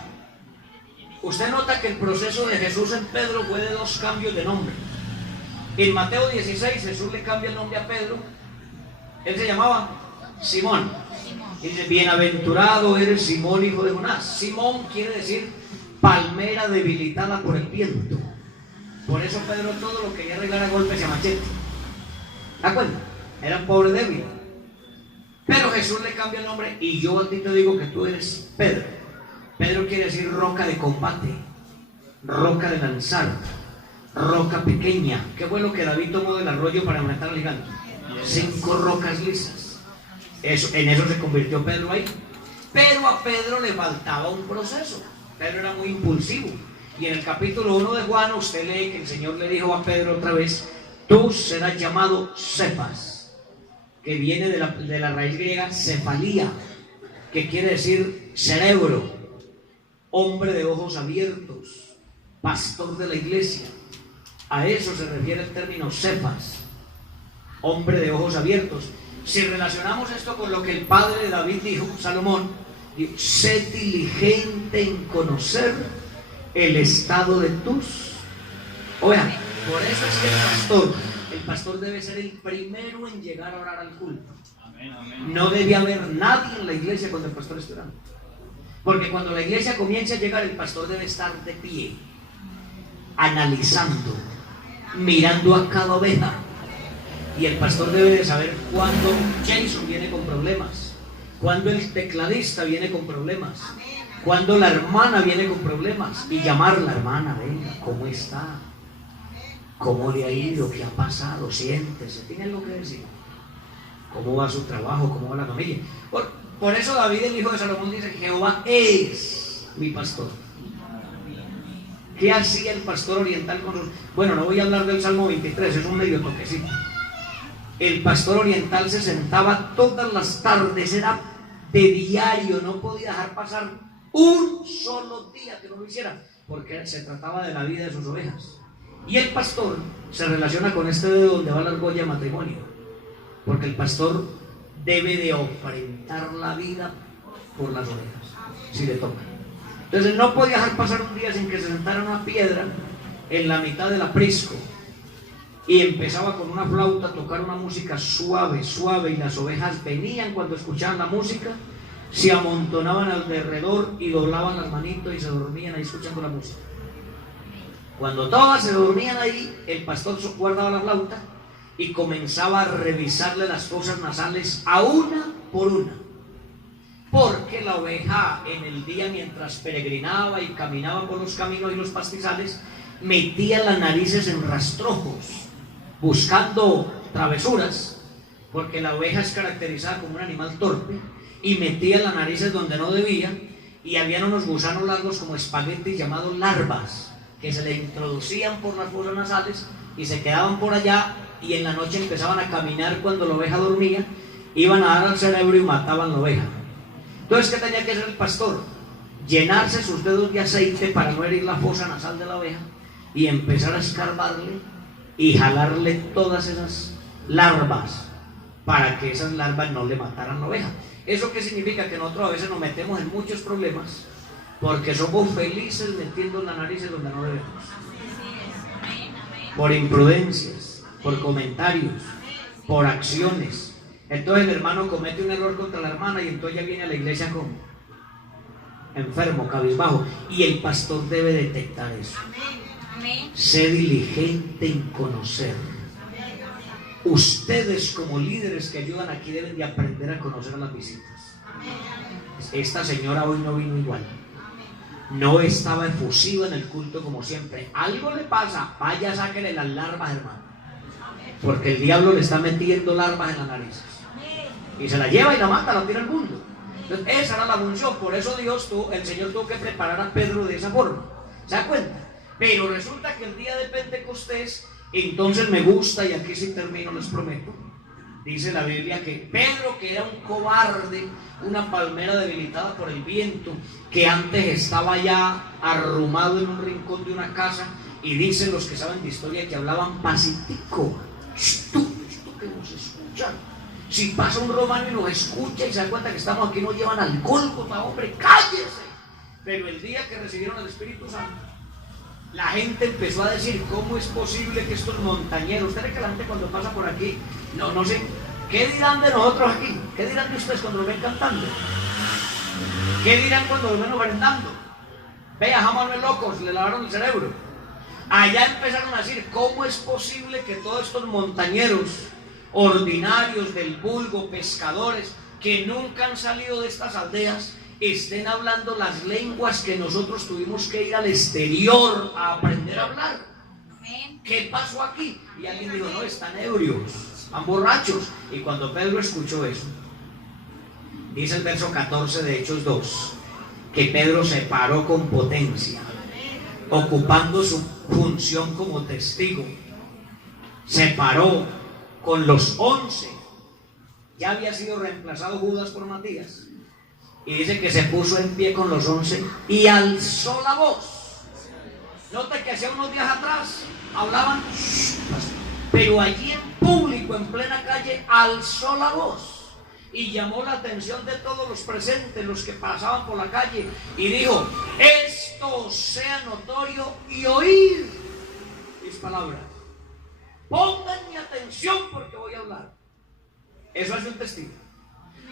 Usted nota que el proceso de Jesús en Pedro fue de 2 cambios de nombre. En Mateo 16 Jesús le cambia el nombre a Pedro. Él se llamaba Simón. Dice, bienaventurado eres Simón, hijo de Jonás. Simón quiere decir palmera debilitada por el viento. Por eso Pedro todo lo quería arreglar a golpes y a machete. ¿Te das cuenta? Era un pobre débil. Pero Jesús le cambia el nombre y yo a ti te digo que tú eres Pedro. Pedro quiere decir roca de combate, roca de lanzar, roca pequeña. ¿Qué fue lo que David tomó del arroyo para matar al gigante? 5 rocas lisas. En eso se convirtió Pedro ahí. Pero a Pedro le faltaba un proceso. Pedro era muy impulsivo. Y en el capítulo 1 de Juan usted lee que el Señor le dijo a Pedro otra vez, tú serás llamado Cefas, que viene de la raíz griega cefalía, que quiere decir cerebro, hombre de ojos abiertos, pastor de la iglesia. A eso se refiere el término Cefas, hombre de ojos abiertos. Si relacionamos esto con lo que el padre de David dijo, Salomón, dijo, sé diligente en conocer el estado de tus. Oigan, por eso es que el pastor debe ser el primero en llegar a orar al culto. No debe haber nadie en la iglesia cuando el pastor esté orando. Porque cuando la iglesia comience a llegar, el pastor debe estar de pie, analizando, mirando a cada oveja. Y el pastor debe de saber cuándo Jason viene con problemas, cuándo el tecladista viene con problemas, cuándo la hermana viene con problemas, y llamarla, hermana, venga, ¿cómo está? ¿Cómo le ha ido? ¿Qué ha pasado? Siéntese, tiene lo que decir. ¿Cómo va su trabajo? ¿Cómo va la familia? Por eso David, el hijo de Salomón, dice, Jehová es mi pastor. ¿Qué hacía el pastor oriental con los...? Bueno, no voy a hablar del Salmo 23, es un medio toquecito. El pastor oriental se sentaba todas las tardes, era de diario, no podía dejar pasar un solo día que no lo hiciera, porque se trataba de la vida de sus ovejas. Y el pastor se relaciona con este dedo donde va la argolla de matrimonio, porque el pastor debe de ofrendar la vida por las ovejas, si le toca. Entonces no podía dejar pasar un día sin que se sentara una piedra en la mitad del aprisco y empezaba con una flauta a tocar una música suave, suave, y las ovejas venían cuando escuchaban la música, se amontonaban alrededor y doblaban las manitos y se dormían ahí escuchando la música. Cuando todas se dormían ahí, el pastor guardaba la flauta y comenzaba a revisarle las fosas nasales a una por una, porque la oveja en el día, mientras peregrinaba y caminaba por los caminos y los pastizales, metía las narices en rastrojos buscando travesuras, porque la oveja es caracterizada como un animal torpe, y metía las narices donde no debía, y habían unos gusanos largos como espaguetis llamados larvas, que se le introducían por las fosas nasales y se quedaban por allá, y en la noche empezaban a caminar cuando la oveja dormía, iban a dar al cerebro y mataban la oveja. Entonces, ¿qué tenía que hacer el pastor? Llenarse sus dedos de aceite para no herir la fosa nasal de la oveja y empezar a escarbarle y jalarle todas esas larvas para que esas larvas no le mataran la oveja. ¿Eso qué significa? Que nosotros a veces nos metemos en muchos problemas porque somos felices metiendo la nariz donde no debemos, por imprudencias, por comentarios, por acciones. Entonces el hermano comete un error contra la hermana y entonces ya viene a la iglesia como enfermo, cabizbajo, y el pastor debe detectar eso. Sé diligente en conocer. Ustedes como líderes que ayudan aquí deben de aprender a conocer a las visitas. Esta señora hoy no vino igual, no estaba efusiva en el culto como siempre. Algo le pasa, vaya, sáquele las larvas, hermano, porque el diablo le está metiendo larvas en las narices y se la lleva y la mata, la tira al mundo. Entonces esa era la función. Por eso el Señor tuvo que preparar a Pedro de esa forma. ¿Se da cuenta? Pero resulta que el día de Pentecostés, entonces me gusta, y aquí sí termino, les prometo, Dice la Biblia que Pedro, que era un cobarde, una palmera debilitada por el viento, que antes estaba ya arrumado en un rincón de una casa, y dicen los que saben de historia que hablaban pacitico. Esto que nos escuchan. Si pasa un romano y nos escucha y se da cuenta que estamos aquí, nos llevan al Gólgota, hombre, cállese. Pero el día que recibieron el Espíritu Santo, la gente empezó a decir: ¿cómo es posible que estos montañeros? Ustedes, que la gente cuando pasa por aquí, no sé, ¿qué dirán de nosotros aquí? ¿Qué dirán de ustedes cuando lo ven cantando? ¿Qué dirán cuando lo ven ofrendando? Vea, Manuel locos, le lavaron el cerebro. Allá empezaron a decir: ¿cómo es posible que todos estos montañeros ordinarios del vulgo, pescadores, que nunca han salido de estas aldeas, estén hablando las lenguas que nosotros tuvimos que ir al exterior a aprender a hablar? ¿Qué pasó aquí? Y alguien dijo: no, están ebrios, están borrachos. Y cuando Pedro escuchó eso, dice el verso 14 de Hechos 2, que Pedro se paró con potencia, ocupando su función como testigo. Se paró con los 11. Ya había sido reemplazado Judas por Matías. Y dice que se puso en pie con los 11 y alzó la voz. Note que hace unos días atrás hablaban, pero allí en público, en plena calle, alzó la voz y llamó la atención de todos los presentes, los que pasaban por la calle, y dijo: esto sea notorio y oír mis palabras. Pongan mi atención porque voy a hablar. Eso hace un testigo.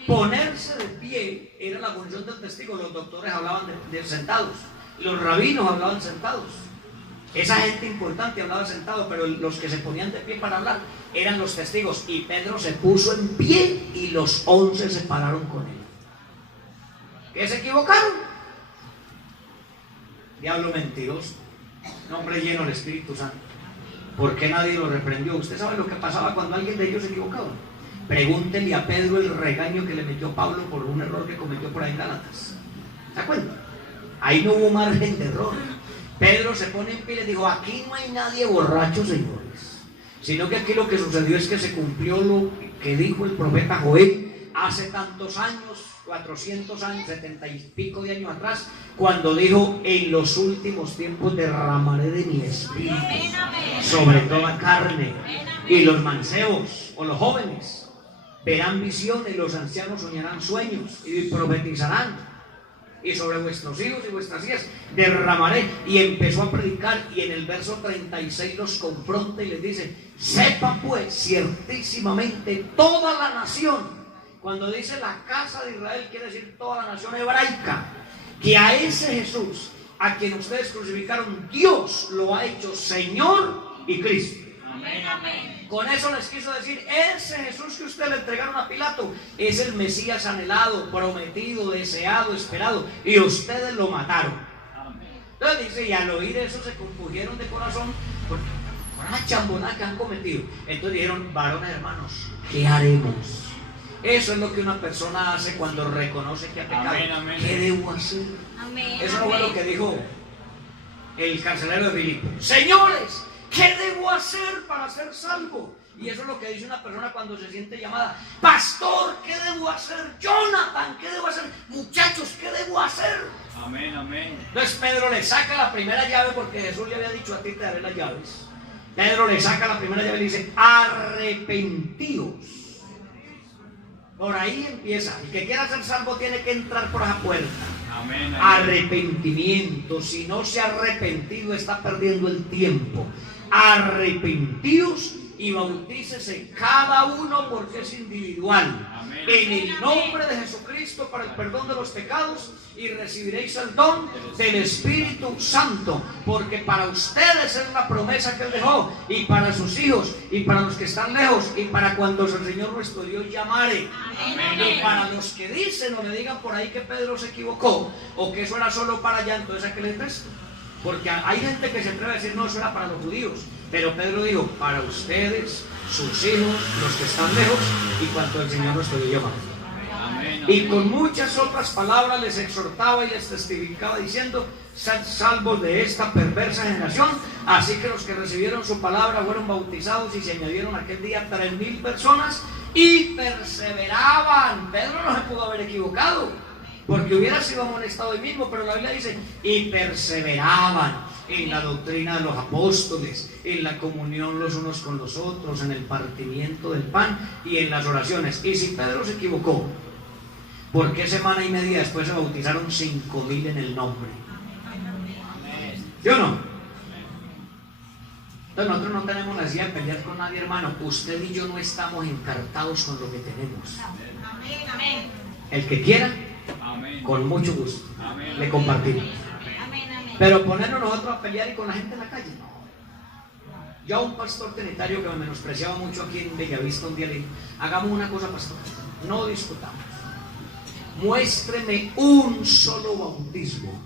Ponerse de pie era la función del testigo. Los doctores hablaban de sentados, los rabinos hablaban sentados, esa gente importante hablaba sentado, pero los que se ponían de pie para hablar eran los testigos. Y Pedro se puso en pie y los 11 se pararon con él. ¿Qué se equivocaron? Diablo mentiroso, nombre lleno del Espíritu Santo. ¿Por qué nadie lo reprendió? Usted sabe lo que pasaba cuando alguien de ellos se equivocaba. Pregúntenle a Pedro el regaño que le metió Pablo por un error que cometió por ahí en Gálatas. ¿Se acuerdan? Ahí no hubo margen de error. Pedro se pone en pie y le dijo: aquí no hay nadie borracho, señores, sino que aquí lo que sucedió es que se cumplió lo que dijo el profeta Joel hace tantos años, 400 años, 70 y pico de años atrás, cuando dijo: en los últimos tiempos derramaré de mi espíritu sobre toda carne, y los mancebos o los jóvenes verán visiones, los ancianos soñarán sueños y profetizarán, y sobre vuestros hijos y vuestras hijas derramaré. Y empezó a predicar, y en el verso 36 los confronta y les dice: sepa pues ciertísimamente toda la nación. Cuando dice la casa de Israel, quiere decir toda la nación hebraica, que a ese Jesús a quien ustedes crucificaron, Dios lo ha hecho Señor y Cristo. Amén, amén. Con eso les quiso decir: ese Jesús que ustedes le entregaron a Pilato es el Mesías anhelado, prometido, deseado, esperado, y ustedes lo mataron. Entonces dice, y al oír eso se compugieron de corazón por una chambonada que han cometido. Entonces dijeron: varones hermanos, ¿qué haremos? Eso es lo que una persona hace cuando reconoce que ha pecado. Amén, amén. ¿Qué debo hacer? Amén, Eso no fue amén. lo que dijo el carcelero de Filipo: señores, ¿qué debo hacer para ser salvo? Y eso es lo que dice una persona cuando se siente llamada: pastor, ¿qué debo hacer? Jonathan, ¿qué debo hacer? Muchachos, ¿qué debo hacer? Amén, amén. Entonces Pedro le saca la primera llave, porque Jesús le había dicho: a ti te daré las llaves. Pedro le saca la primera llave y le dice: arrepentíos. Por ahí empieza. El que quiera ser salvo tiene que entrar por esa puerta. Amén, amén. Arrepentimiento. Si no se ha arrepentido, está perdiendo el tiempo. Arrepentíos y bautícese cada uno, porque es individual, Amén. en el nombre de Jesucristo para el perdón de los pecados, y recibiréis el don del Espíritu Santo, porque para ustedes es la promesa que Él dejó, y para sus hijos, y para los que están lejos, y para cuando el Señor nuestro Dios llamare. Amén, Y para los que dicen o le digan por ahí que Pedro se equivocó, o que eso era solo para allá, entonces ¿a qué les presto? Porque hay gente que se atreve a decir: no, eso era para los judíos. Pero Pedro dijo: para ustedes, sus hijos, los que están lejos, y cuanto el Señor nuestro Dios llama. Amén, Y amén. con muchas otras palabras les exhortaba y les testificaba diciendo: Sed salvos de esta perversa generación. Así que los que recibieron su palabra fueron bautizados y se añadieron aquel día 3,000 personas y perseveraban. Pedro no se pudo haber equivocado, porque hubiera sido amonestado hoy mismo, pero la Biblia dice, y perseveraban en la doctrina de los apóstoles, en la comunión los unos con los otros, en el partimiento del pan y en las oraciones. Y si Pedro se equivocó, ¿por qué semana y media después se bautizaron 5,000 en el nombre? ¿Sí o no? Entonces nosotros no tenemos la necesidad de pelear con nadie, hermano. Usted y yo no estamos encartados con lo que tenemos. El que quiera, con mucho gusto, le compartimos. Pero ponernos nosotros a pelear y con la gente en la calle, no. Yo a un pastor trinitario que me menospreciaba mucho aquí en Bellavista un día le dije, hagamos una cosa, pastor, no discutamos. Muéstreme un solo bautismo,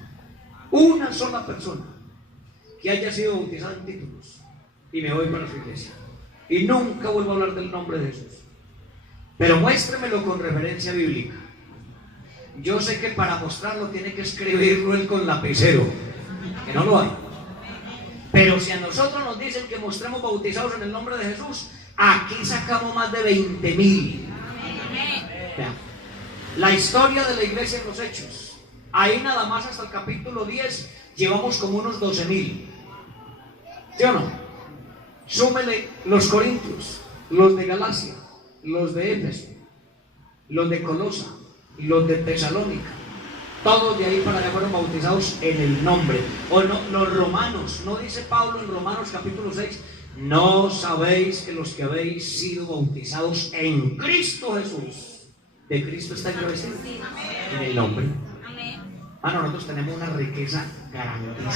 una sola persona que haya sido bautizada en títulos, y me voy para su iglesia. Y nunca vuelvo a hablar del nombre de Jesús. Pero muéstremelo con referencia bíblica. Yo sé que para mostrarlo tiene que escribirlo él con lapicero, que no lo hay. Pero si a nosotros nos dicen que mostremos bautizados en el nombre de Jesús, aquí sacamos más de 20,000. La historia de la iglesia en los Hechos, ahí nada más hasta el capítulo 10 llevamos como unos 12,000. ¿Sí o no? Súmele los corintios, los de Galacia, los de Éfeso, los de Colosa, los de Tesalónica. Todos de ahí para allá fueron bautizados en el nombre. O no, los romanos, ¿no dice Pablo en Romanos capítulo 6? ¿No sabéis que los que habéis sido bautizados en Cristo Jesús, de Cristo está revestido? En el nombre. Nosotros tenemos una riqueza grandísima.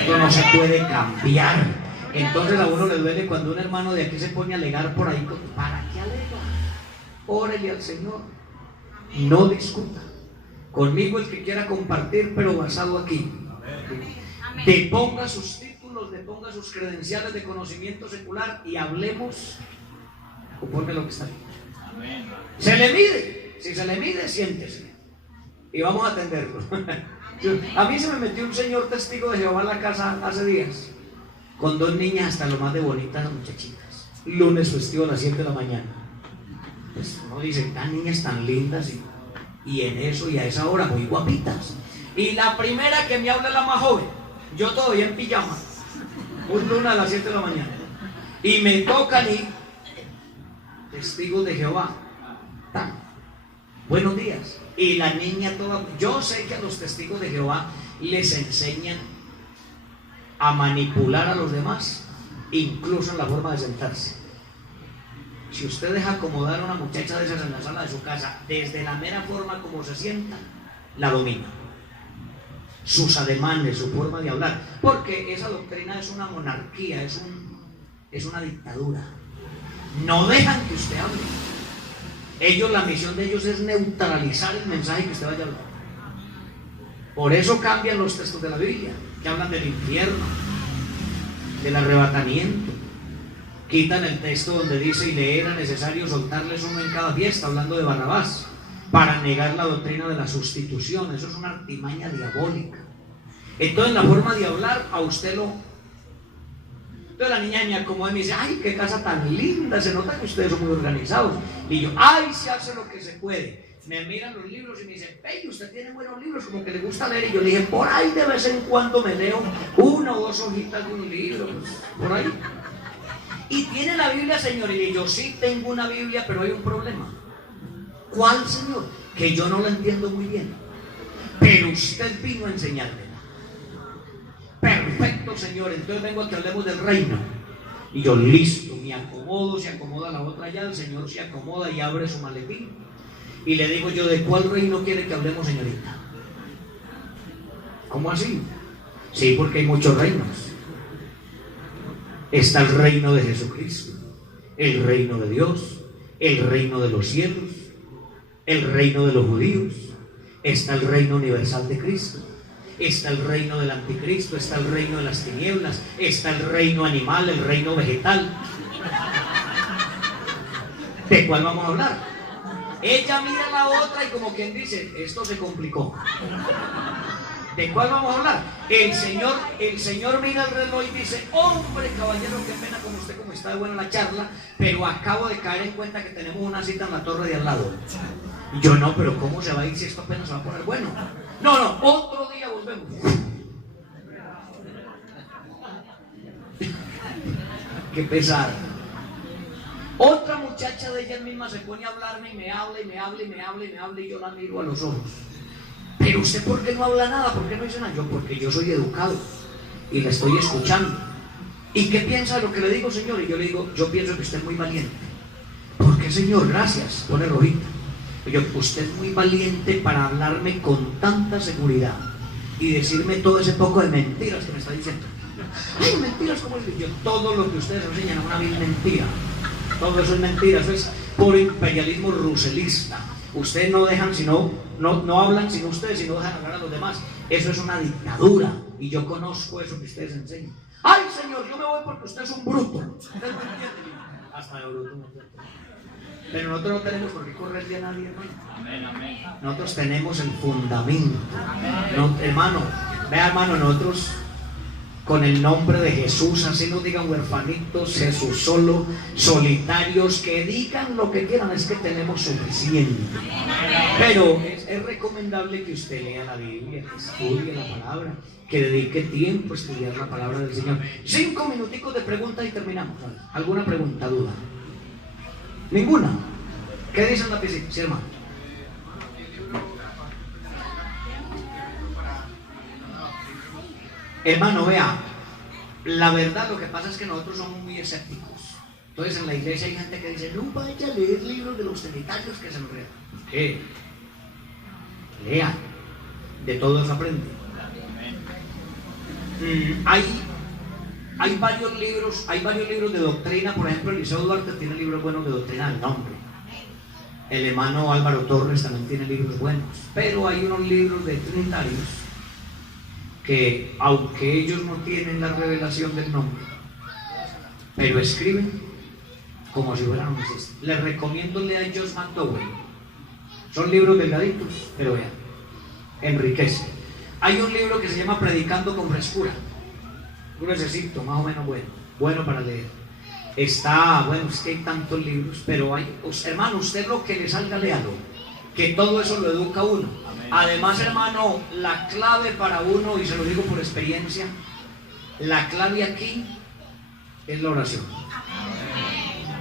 Esto no se puede cambiar. Entonces a uno le duele cuando un hermano de aquí se pone a alegar por ahí. ¿Para qué alega? Órele al Señor. No discuta. Conmigo el que quiera compartir, pero basado aquí. Deponga sus títulos, deponga sus credenciales de conocimiento secular y hablemos conforme a lo que está aquí. Se le mide. Si se le mide, siéntese. Y vamos a atenderlo. A mí se me metió un señor testigo de Jehová a la casa hace días, con 2 niñas hasta lo más de bonitas, muchachitas. Lunes festivo a las 7 de la mañana. Pues uno dice, tan niñas tan lindas y en eso y a esa hora muy guapitas. Y la primera que me habla es la más joven, yo todavía en pijama, un lunes a las 7 de la mañana. Y me tocan y testigos de Jehová. Buenos días. Y la niña toda, yo sé que a los testigos de Jehová les enseñan a manipular a los demás, incluso en la forma de sentarse. Si usted deja acomodar a una muchacha de esas en la sala de su casa, desde la mera forma como se sienta, la domina. Sus ademanes, su forma de hablar, porque esa doctrina es una monarquía, es una dictadura. No dejan que usted hable. Ellos, la misión de ellos es neutralizar el mensaje que usted vaya a hablar. Por eso cambian los textos de la Biblia, que hablan del infierno, del arrebatamiento. Quitan el texto donde dice, y le era necesario soltarles uno en cada fiesta, hablando de Barrabás, para negar la doctrina de la sustitución. Eso es una artimaña diabólica. Entonces la forma de hablar a usted lo... Entonces la niña me acomoda y me dice, ay, qué casa tan linda, se nota que ustedes son muy organizados. Y yo, ay, se hace lo que se puede. Me miran los libros y me dicen, hey, usted tiene buenos libros, como que le gusta leer. Y yo le dije, por ahí de vez en cuando me leo 1 o 2 hojitas de un libro, pues, por ahí. Y tiene la Biblia, señor. Y yo, sí tengo una Biblia, pero hay un problema. ¿Cuál, señor? Que yo no la entiendo muy bien, pero usted vino a enseñármela. Perfecto, señor, entonces vengo a que hablemos del reino. Y yo, listo, me acomodo, se acomoda la otra allá, el señor se acomoda y abre su maletín. Y le digo yo, ¿de cuál reino quiere que hablemos, señorita? ¿Cómo así? Sí, porque hay muchos reinos. Está el reino de Jesucristo, el reino de Dios, el reino de los cielos, el reino de los judíos, está el reino universal de Cristo, está el reino del anticristo, está el reino de las tinieblas, está el reino animal, el reino vegetal. ¿De cuál vamos a hablar? Ella mira a la otra y como quien dice, esto se complicó. ¿De cuál vamos a hablar? El Señor mira el reloj y dice: hombre, caballero, qué pena con usted, como está de buena la charla, pero acabo de caer en cuenta que tenemos una cita en la torre de al lado. Y yo: no, pero ¿cómo se va a ir si esto apenas se va a poner bueno? No, otro día volvemos. Qué pesar. Otra muchacha de ella misma se pone a hablarme y me habla y yo la miro a los ojos. Pero usted, ¿por qué no habla nada? ¿Por qué no dice nada? Yo: porque yo soy educado y la estoy escuchando. ¿Y qué piensa de lo que le digo, señor? Y yo le digo: yo pienso que usted es muy valiente. ¿Por qué, señor? Gracias. Pone rojita. Y yo: usted es muy valiente para hablarme con tanta seguridad y decirme todo ese poco de mentiras que me está diciendo. Ay, mentiras, ¿cómo es? Yo: todo lo que ustedes enseñan es una vil mentira. Todo eso es mentira, eso es puro imperialismo ruselista. Ustedes no dejan sino, no hablan sino ustedes, sino dejan hablar a los demás. Eso es una dictadura y yo conozco eso que ustedes enseñan. Ay, señor, yo me voy porque usted es un bruto. Usted no entiende. Hasta de bruto no entiende. Pero nosotros no tenemos por qué correrle a nadie, hermano. Amén, amén. Nosotros tenemos el fundamento. No, hermano, vea, hermano, nosotros con el nombre de Jesús, así nos digan huerfanitos, Jesús solo, solitarios, que digan lo que quieran, es que tenemos suficiente. Pero es recomendable que usted lea la Biblia, que estudie la palabra, que dedique tiempo a estudiar la palabra del Señor. 5 minuticos de preguntas y terminamos. ¿Alguna pregunta, duda? ¿Ninguna? ¿Qué dicen la piscina? Sí, hermano. Hermano, vea, la verdad, lo que pasa es que nosotros somos muy escépticos. Entonces en la iglesia hay gente que dice: no vaya a leer libros de los trinitarios que se enredan. Lea, de todo eso aprende. Hay varios libros de doctrina. Por ejemplo, Eliseo Duarte tiene libros buenos de doctrina del nombre. El hermano Álvaro Torres también tiene libros buenos. Pero hay unos libros de trinitarios que, aunque ellos no tienen la revelación del nombre, pero escriben como si fueran Moisés. Les recomiendo leer Josh McDowell. Son libros delgaditos, pero vean, enriquece. Hay un libro que se llama Predicando con Frescura, un necesito más o menos bueno para leer. Está, bueno, es que hay tantos libros, pero hay, hermano, usted lo que le salga, léalo, que todo eso lo educa a uno. Además, hermano, la clave para uno, y se lo digo por experiencia, la clave aquí es la oración.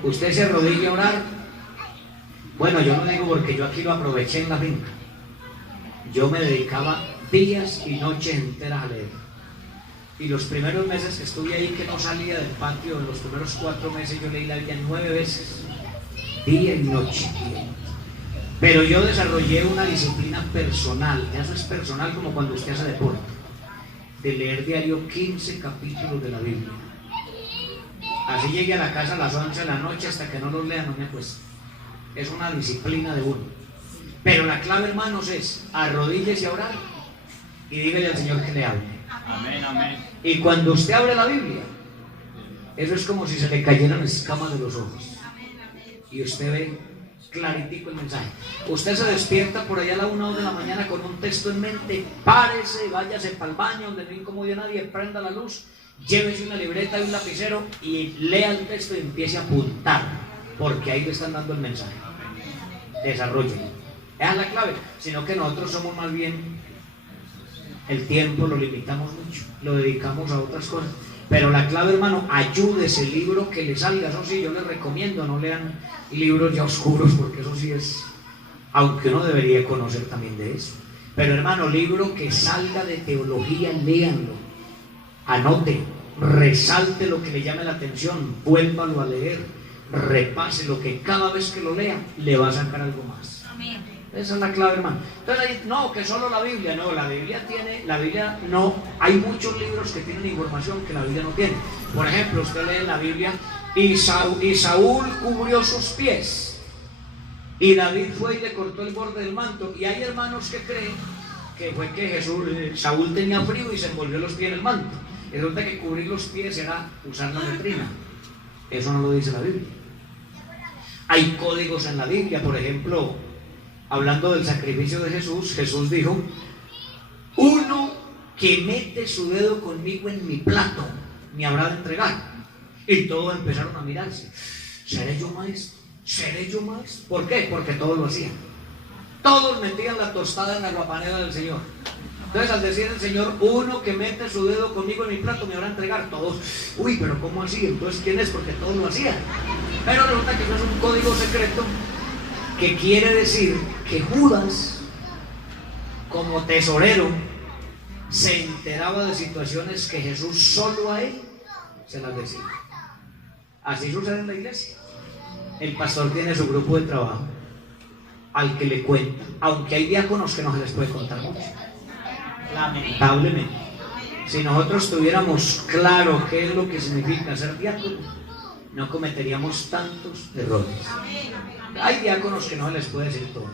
Usted se arrodilla a orar. Bueno, yo no digo porque yo aquí lo aproveché en la finca. Yo me dedicaba días y noches enteras a leer. Y los primeros meses que estuve ahí, que no salía del patio, en los primeros 4 meses yo leí la Biblia 9 veces, día y noche. Pero yo desarrollé una disciplina personal. Eso es personal, como cuando usted hace deporte, de leer diario 15 capítulos de la Biblia. Así llegué a la casa a las 11 de la noche, hasta que no los lea no me acuesto. Es una disciplina de uno. Pero la clave, hermanos, es arrodíllese a orar y dígale al Señor que le hable. Amén, amén. Y cuando usted abre la Biblia, eso es como si se le cayeran escamas de los ojos y usted ve claritico el mensaje. Usted se despierta por allá a la 1 o 2 de la mañana con un texto en mente, párese, váyase para el baño donde no incomode a nadie, prenda la luz, llévese una libreta y un lapicero y lea el texto y empiece a apuntar, porque ahí le están dando el mensaje. Desarrollen. Esa es la clave. Sino que nosotros somos más bien, el tiempo lo limitamos mucho, lo dedicamos a otras cosas. Pero la clave, hermano, ayúdese el libro que le salga. Eso sí, yo les recomiendo, no lean libros ya oscuros, porque eso sí es, aunque uno debería conocer también de eso. Pero, hermano, libro que salga de teología, léanlo, anote, resalte lo que le llame la atención, vuélvalo a leer, repase lo que cada vez que lo lea le va a sacar algo más. Amén. Esa es la clave, hermano. Entonces, no, que solo la Biblia, no, la Biblia no, hay muchos libros que tienen información que la Biblia no tiene. Por ejemplo, usted lee en la Biblia, y Saúl cubrió sus pies, y David fue y le cortó el borde del manto. Y hay hermanos que creen que fue que Saúl tenía frío y se envolvió los pies en el manto. Y resulta que cubrir los pies era usar la letrina. Eso no lo dice la Biblia. Hay códigos en la Biblia, por ejemplo, hablando del sacrificio de Jesús, Jesús dijo: uno que mete su dedo conmigo en mi plato me habrá de entregar. Y todos empezaron a mirarse. ¿Seré yo maestro? ¿Seré yo maestro? ¿Por qué? Porque todos lo hacían. Todos metían la tostada en la guapanera del Señor. Entonces, al decir el Señor, uno que mete su dedo conmigo en mi plato me habrá de entregar. Todos, uy, pero ¿cómo así? Entonces, ¿quién es? Porque todos lo hacían. Pero resulta que eso es un código secreto que quiere decir que Judas, como tesorero, se enteraba de situaciones que Jesús solo a él se las decía. Así sucede en la iglesia. El pastor tiene su grupo de trabajo al que le cuenta, aunque hay diáconos que no se les puede contar mucho, lamentablemente. Si nosotros tuviéramos claro qué es lo que significa ser diácono, no cometeríamos tantos errores. Hay diáconos que no se les puede decir todo.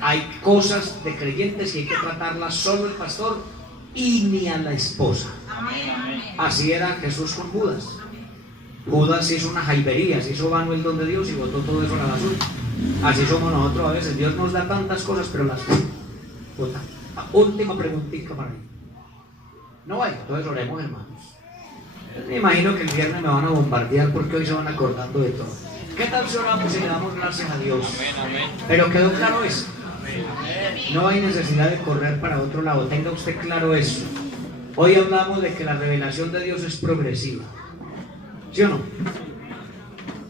Hay cosas de creyentes que hay que tratarlas solo el pastor y ni a la esposa. Así era Jesús con Judas. Judas hizo una jaibería, se hizo vano el don de Dios y botó todo eso a la basura. Así somos nosotros a veces. Dios nos da tantas cosas, pero las bota. Última preguntita para mí. No hay, entonces oremos, hermanos. Me imagino que el viernes me van a bombardear porque hoy se van acordando de todo. ¿Qué tal si oramos y le damos gracias a Dios? Pero quedó claro eso. No hay necesidad de correr para otro lado. Tenga usted claro eso. Hoy hablamos de que la revelación de Dios es progresiva. ¿Sí o no?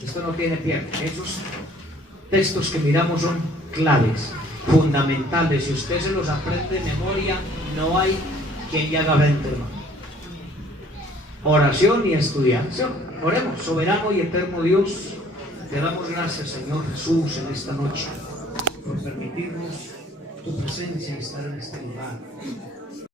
Esto no tiene pierde. Esos textos que miramos son claves, fundamentales. Si usted se los aprende de memoria, no hay quien le haga frente, hermano. Oración y estudiar. ¿Sí o no? Oremos. Soberano y eterno Dios, te damos gracias, Señor Jesús, en esta noche por permitirnos tu presencia y estar en este lugar.